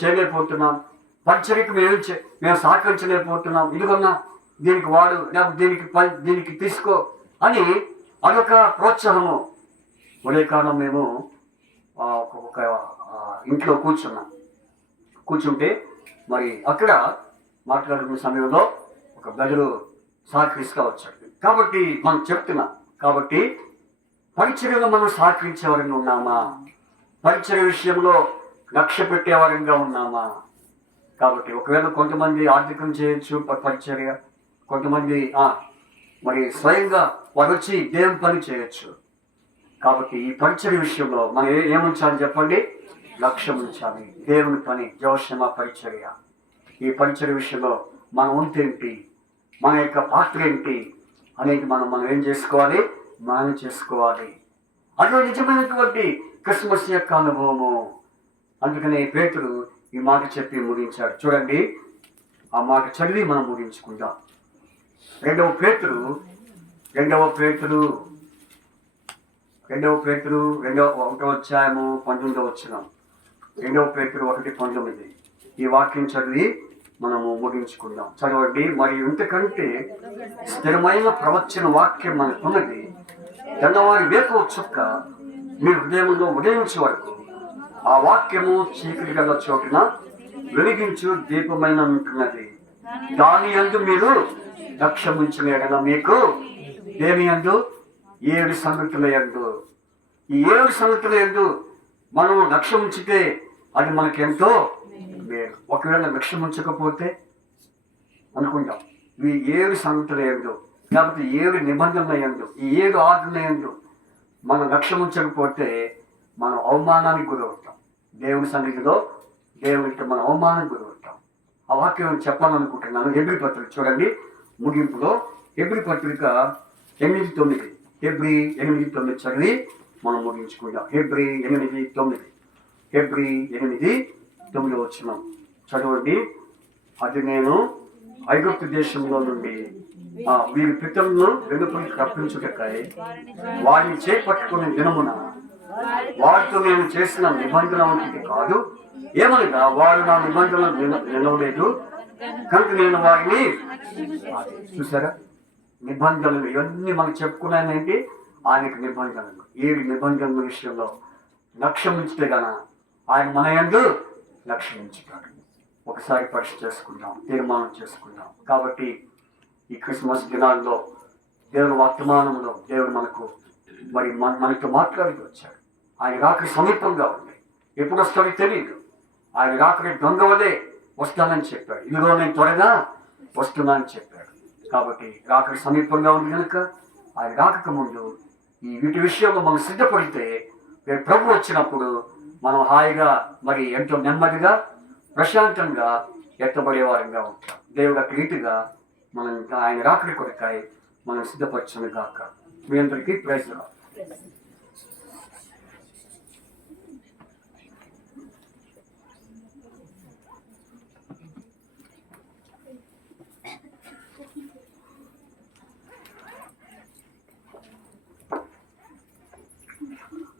చేయలేకపోతున్నాం, పరిచర్యకు మేము సహకరించలేకపోతున్నాం, ఇదిగొన్నా దీనికి వాడు, దీనికి తీసుకో అని అదొక ప్రోత్సాహము. ఒకే కారణం మేము ఒక ఇంట్లో కూర్చుంటే మరి అక్కడ మాట్లాడుకునే సమయంలో ఒక బ్రదరు సహకరిస్తూ వచ్చాడు. కాబట్టి మనం చెప్తున్నాం. కాబట్టి పరిచర్యలో మనం సహకరించేవారంగా ఉన్నామా? పరిచర్య విషయంలో లక్ష్య పెట్టేవారంగా ఉన్నామా? కాబట్టి ఒకవేళ కొంతమంది ఆర్థికం చేయొచ్చు పరిచర్య, కొంతమంది మరి స్వయంగా వారు వచ్చి దేవుని పని చేయొచ్చు. కాబట్టి ఈ పరిచర్య విషయంలో మనం ఏముంచాలి చెప్పండి? లక్ష్యం ఉంచాలి. దేవుని పని, జోషమ పరిచర్య. ఈ పరిచర్య విషయంలో మన వంతు ఏంటి, మన యొక్క పాత్ర ఏంటి అనేది మనం ఏం చేసుకోవాలి? మనం చేసుకోవాలి. అదే నిజమైనటువంటి క్రిస్మస్ యొక్క అనుభవము. అందుకనే పేతురు ఈ మాట చెప్పి ముగించాడు. చూడండి, ఆ మాట చదివి మనం ముగించుకుందాం. 2వ పేతురు 1వ అధ్యాయము 19వ వచనం. 2వ పేతురు 1:19. ఈ వాక్యం చదివి మనము ముగించుకుందాం. చదవండి. మరియు ఇంతకంటే స్థిరమైన ప్రవచన వాక్యం మనకున్నది. తెల్లవారి వేకువ చుక్క మీ హృదయంలో ఉదయించే వరకు ఆ వాక్యము చీకటి గల చోటున వెలిగించు దీపమైన ఉంటున్నది. దాని యందు మీరు లక్ష్యముంచిన ఎడల మీకు దేని యందు? 7 సంగతుల యందు. ఈ 7 సంగతుల యందు మనం లక్ష్యం ఉంచితే అది మనకెంతో మేలు. ఒకవేళ లక్ష్యం ఉంచకపోతే అనుకుంటాం ఈ 7 సంగతుల యందు, కాబట్టి 7 నిబంధనల యందు, ఈ 7 ఆజ్ఞల యందు మనం లక్ష్యం ఉంచకపోతే మనం అవమానానికి గురవుతాం. దేవుని సన్నిధిలో దేవునికి మనం అవమానానికి గురవుతాం. ఆ వాక్యం చెప్పాలనుకుంటున్నాను. హెబ్రీ పత్రిక చూడండి, ముగింపులో హెబ్రీ పత్రిక 8:9. హెబ్రీ 8:9 చదివి మనం ముగించుకుందాం. హెబ్రీ 8:9. హెబ్రీ 8:9 వచనం చదవండి. అది నేను ఐగుప్తు దేశంలో నుండి వీరి పితరులను వెనుకకి రప్పించుటకై వారిని చేపట్టుకునే దినమున వారితో నేను చేసిన నిబంధన వంటిది కాదు, ఏమనగా వారు నా నిబంధన నిలవలేదు కనుక నేను వారిని చూసారా. నిబంధనలు ఇవన్నీ మనం చెప్పుకున్నానంటే ఆయనకు నిబంధనలు. 7 నిబంధనల విషయంలో లక్ష్యం ఉంచితే గన ఆయన మన యందు లక్ష్యం ఉంచుతాడు. ఒకసారి పరీక్ష చేసుకుందాం, తీర్మానం చేసుకుందాం. కాబట్టి ఈ క్రిస్మస్ దినాల్లో దేవుని వర్తమానంలో దేవుడు మనతో మాట్లాడి వచ్చాడు. ఆయన రాకడి సమీపంగా ఉంది, ఎప్పుడు వస్తాడో తెలియదు. ఆయన రాకడి దొంగ వలే వస్తానని చెప్పాడు, ఇదిగో నేను త్వరగా వస్తున్నానని చెప్పాడు. కాబట్టి రాకడి సమీపంగా ఉంది కనుక ఆయన రాకక ముందు వీటి విషయంలో మనం సిద్ధపడితే ప్రభు వచ్చినప్పుడు మనం హాయిగా ఎంతో నెమ్మదిగా ప్రశాంతంగా ఎత్తబడేవారంగా ఉంటాం. దేవుడు అక్కడ రీతిగా మనం ఆయన రాకడి కొరకాయ మనం సిద్ధపరచను గాక. మీ అందరికీ ప్రైజ్ లా.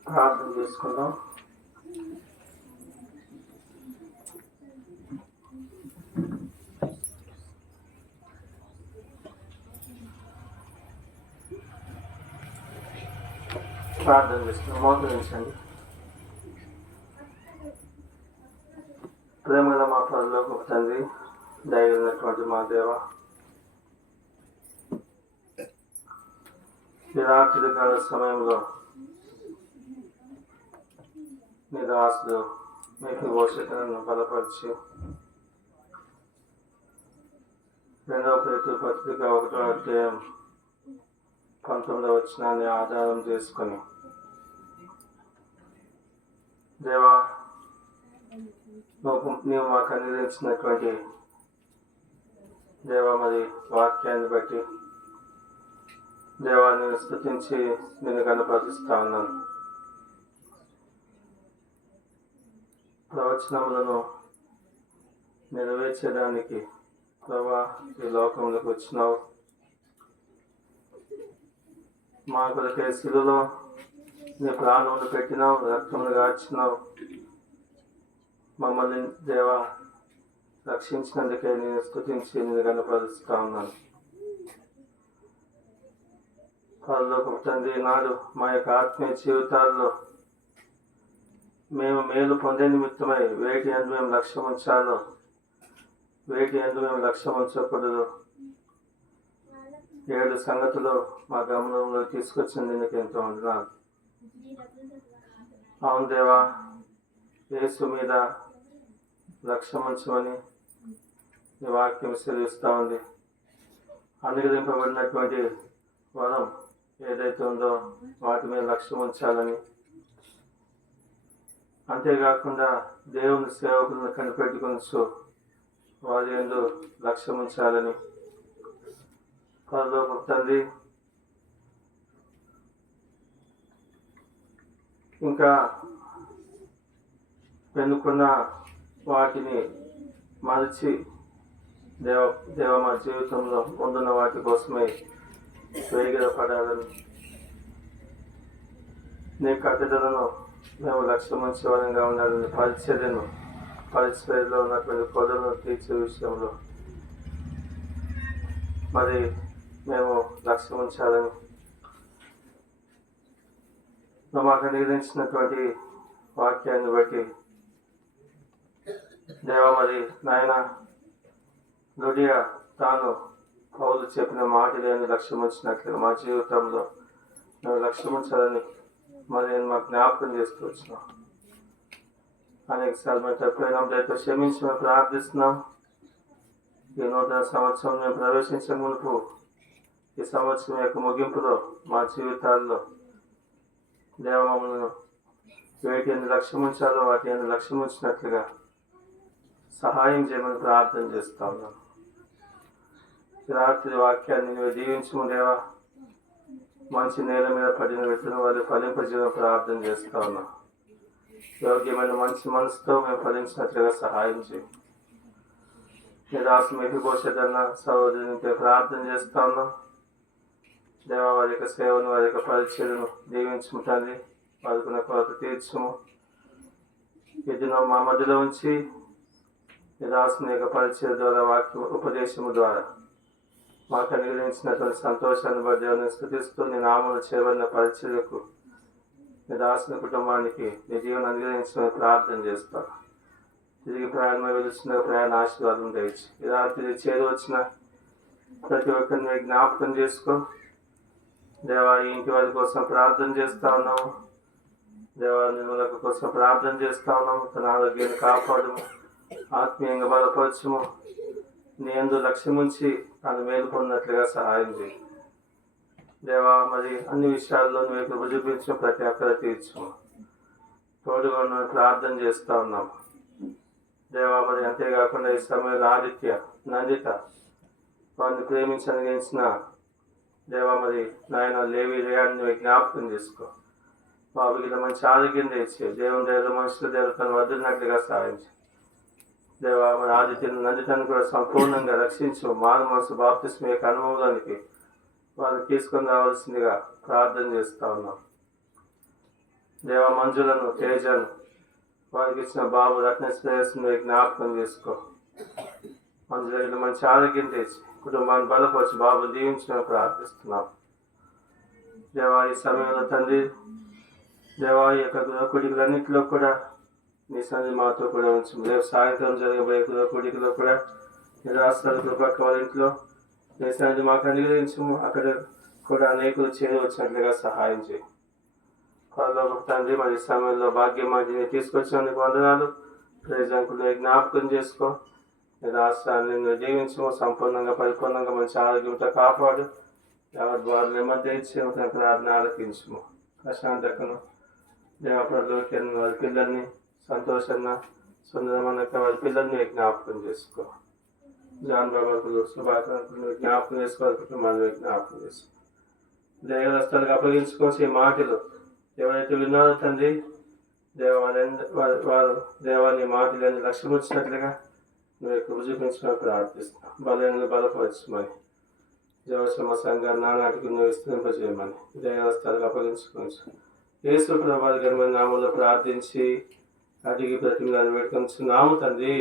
ప్రార్థన చేసుకుందాం. ప్రార్థన చేసుకున్నాం. మోకరించండి. ప్రేమగల మా పరలోకపు తండ్రి, దయగలిగినటువంటి మా దేవ, ఈ రాత్రి కాల సమయంలో నీ దాసుడు మీకు భవిష్యత్తును బలపరిచి 2వ పేతురు పత్రిక 1వ అధ్యాయం 19వ వచనాన్ని ఆధారం చేసుకొని దేవా, నీవు మాకు అందించినటువంటి దేవా మరి వాక్యాన్ని బట్టి దేవా నేను స్తుతించి నేను కనపరుస్తా ఉన్నాను. ప్రవచనములను నెరవేర్చడానికి ప్రభా ఈ లోకంలోకి వచ్చినావు. మా కొరకే శిలువలో నీ ప్రాణములు పెట్టినావు, రక్తములు గార్చినావు. మమ్మల్ని దేవా రక్షించినందుకే నేను స్తుతించి నేను కనపరుస్తా ఉన్నాను. పరలోకపు తండ్రి, నాడు మా యొక్క ఆత్మీయ జీవితాల్లో మేము మేలు పొందే నిమిత్తమై వేటి యందు మేము లక్ష్యం ఉంచాలో, వేటి యందు మేము లక్ష్యం ఉంచకూడదు 7 సంగతులు మా గమనంలో తీసుకొచ్చింది నీకు ఎంతో వందనాలు. అవును దేవా, యేసు మీద లక్ష్యం ఉంచమని నీ వాక్యం సెలవిస్తూ ఉంది. అనుగ్రహింపబడినటువంటి వరం ఏదైతే ఉందో వాటి మీద లక్ష్యం ఉంచాలని, అంతేకాకుండా దేవుని సేవకులను కనిపెట్టుకొనచ్చు వారి యందు లక్ష్యం ఉంచాలని పరలోకపు తండ్రి, ఇంకా వెనుకున్న వాటిని మరచి దేవ మా జీవితంలో ముందున్న వాటి కోసమే వేగిరపడాలని, నీ కట్టడలను మేము లక్ష్యం ఉంచే వారంగా ఉండాలని, పరిచర్యలో ఉన్నటువంటి కొదలను తీర్చే విషయంలో మరి మేము లక్ష్యం ఉంచాలని మాకు నిర్ణయించినటువంటి వాక్యాన్ని బట్టి దేవ మరి నాయన లుడియా తాను పౌలు చెప్పిన మాటలేని లక్ష్యం ఉంచినట్లుగా మా జీవితంలో మేము లక్ష్యం ఉంచాలని మరి నేను మాకు జ్ఞాపకం చేస్తూ వచ్చినాం. అనేక సార్లు మేము తప్పినట్లయితే క్షమించి మేము ప్రార్థిస్తున్నాం. ఈ నూతన సంవత్సరం మేము ప్రవేశించే మునుపు ఈ సంవత్సరం యొక్క ముగింపులో మా జీవితాల్లో దేవ మమ్మల్ని వేటి ఎన్ని లక్ష్యం ఉంచాలో వాటి ఎన్ని లక్ష్యం ఉంచినట్లుగా సహాయం చేయమని ప్రార్థన చేస్తా ఉన్నాను. రాత్రి వాక్యాన్ని నువ్వు దీవించము దేవా, మంచి నేల మీద పడిన విత్తనం వాళ్ళు ఫలింపజేయమని ప్రార్థన చేస్తా ఉన్నాం. యోగ్యమైన మంచి మనసుతో మేము ఫలించినట్లుగా సహాయం చేయం. నిరాశ మీకు పోషదన్న సహోదరునిపై ప్రార్థన చేస్తా ఉన్నాం. దేవా వారి యొక్క సేవను వారి యొక్క పరిచయను దీవించము తండ్రి. వారికి కొరత తీర్చము. ఈ దినం మా మధ్యలో ఉంచి నిరాశని యొక్క పరిచయం ద్వారా వాక్య ఉపదేశము ద్వారా మాకు అనుగ్రహించినటువంటి సంతోషాన్ని బట్టి దేవుని స్తుతిస్తూ నీ నామమున చేయబడిన పరిచర్యకు నిరాశన కుటుంబానికి నీ జీవనం అనుగ్రహించమని ప్రార్థన చేస్తాను. తిరిగి ప్రయాణమై వెలుస్తున్న ప్రయాణ ఆశీర్వాదం దయచి ఈ రాత్రి చేరువచ్చిన ప్రతి ఒక్కరిని జ్ఞాపకం చేసుకో. దేవా ఈ ఇంటి వారి కోసం ప్రార్థన చేస్తా ఉన్నాము. దేవా నిర్మలక కోసం ప్రార్థన చేస్తా ఉన్నాము. తన ఆరోగ్యాన్ని కాపాడము, ఆత్మీయంగా బలపరచము. నీ యందు లక్ష్యం ఉంచి తాను మేలు పొందినట్లుగా సహాయం చేయి. దేవా మరి అన్ని విషయాల్లో నువ్వు కృప చూపించు, ప్రతి అక్కర తీర్చము. తోడుగా ఉన్న ప్రార్థన చేస్తా ఉన్నాము. దేవా మరి అంతేకాకుండా ఈ సమయంలో ఆదిత్య నందిత వారిని ప్రేమించనిగించిన దేవా మరి నాయన లేవి రేయాన్ని జ్ఞాపకం చేసుకో. బాబుకి మంచి ఆరోగ్యం తెచ్చి దేవుని దగ్గర మనుషుల దగ్గర తను వదిలినట్లుగా సాధించు. దేవా మరి ఆదిత్యను నందితను కూడా సంపూర్ణంగా రక్షించు. మారు మనసు బాప్తిస్మ యొక్క అనుభవానికి వారిని తీసుకొని రావాల్సిందిగా ప్రార్థన చేస్తా ఉన్నాం. దేవా మంజులను తేజను వారికి ఇచ్చిన బాబు రత్న శ్రేయస్సును జ్ఞాపకం చేసుకో. మంజు దగ్గర మంచి ఆరోగ్యం తెచ్చి కుటుంబాన్ని బలపరిచి బాబుని దీవించమని ప్రార్థిస్తున్నాం. దేవా ఈ సమయంలో తండ్రి దేవా ఈ యొక్క గృహకుడికలన్నింటిలో కూడా నీ సన్నిధి మాతో కూడా ఉంచు. రేపు సాయంత్రం జరగబోయే గృహకుడికలో కూడా నిరాశలు కృపక్క వారి ఇంట్లో నీ సన్నిధి మాకు అనుగ్రహించము. అక్కడ కూడా అనేకులు చేరవచ్చినట్లుగా సహాయం చేయి. వాళ్ళ తండ్రి మరి సమయంలో భాగ్యమాటిని తీసుకొచ్చినందుకు వందనాలు. ప్రజలకు జ్ఞాపకం చేసుకో. రాష్ట్రాన్ని దీవించము. సంపూర్ణంగా పరిపూర్ణంగా మంచి ఆరోగ్యంతో కాపాడు. ఎవరి ద్వారా నెమ్మది ఇచ్చి ప్రార్థన ఆలకించము. ప్రశాంతకను దేవప్రలోకి వారి పిల్లల్ని సంతోషంగా సుందరమైన వారి పిల్లల్ని జ్ఞాపకం చేసుకో. జాన్ బాబాకులు శుభాకాంక్షలు జ్ఞాపకం చేసుకోవాలి. కుటుంబాన్ని జ్ఞాపకం చేసుకో. దేవస్థలకు అప్పగించుకోసి మాటలు ఎవరైతే విన్నారో తండ్రి వారు దేవాన్ని మాటలని లక్ష్యం వచ్చినట్లుగా నువ్వు ఎక్కువ చూపించమని ప్రార్థిస్తాం. బలంగా బలపరచమని దేవశ్రమ సంఘాన్ని నానాటికి నువ్వు విస్తరింపజేయమని దేవస్థలకు అప్పగించుకోవచ్చు. యేసు ప్రభావి ఘనమైన నామంలో ప్రార్థించి అడిగి ప్రతిమలను పెట్టుకొని నాము తండ్రి.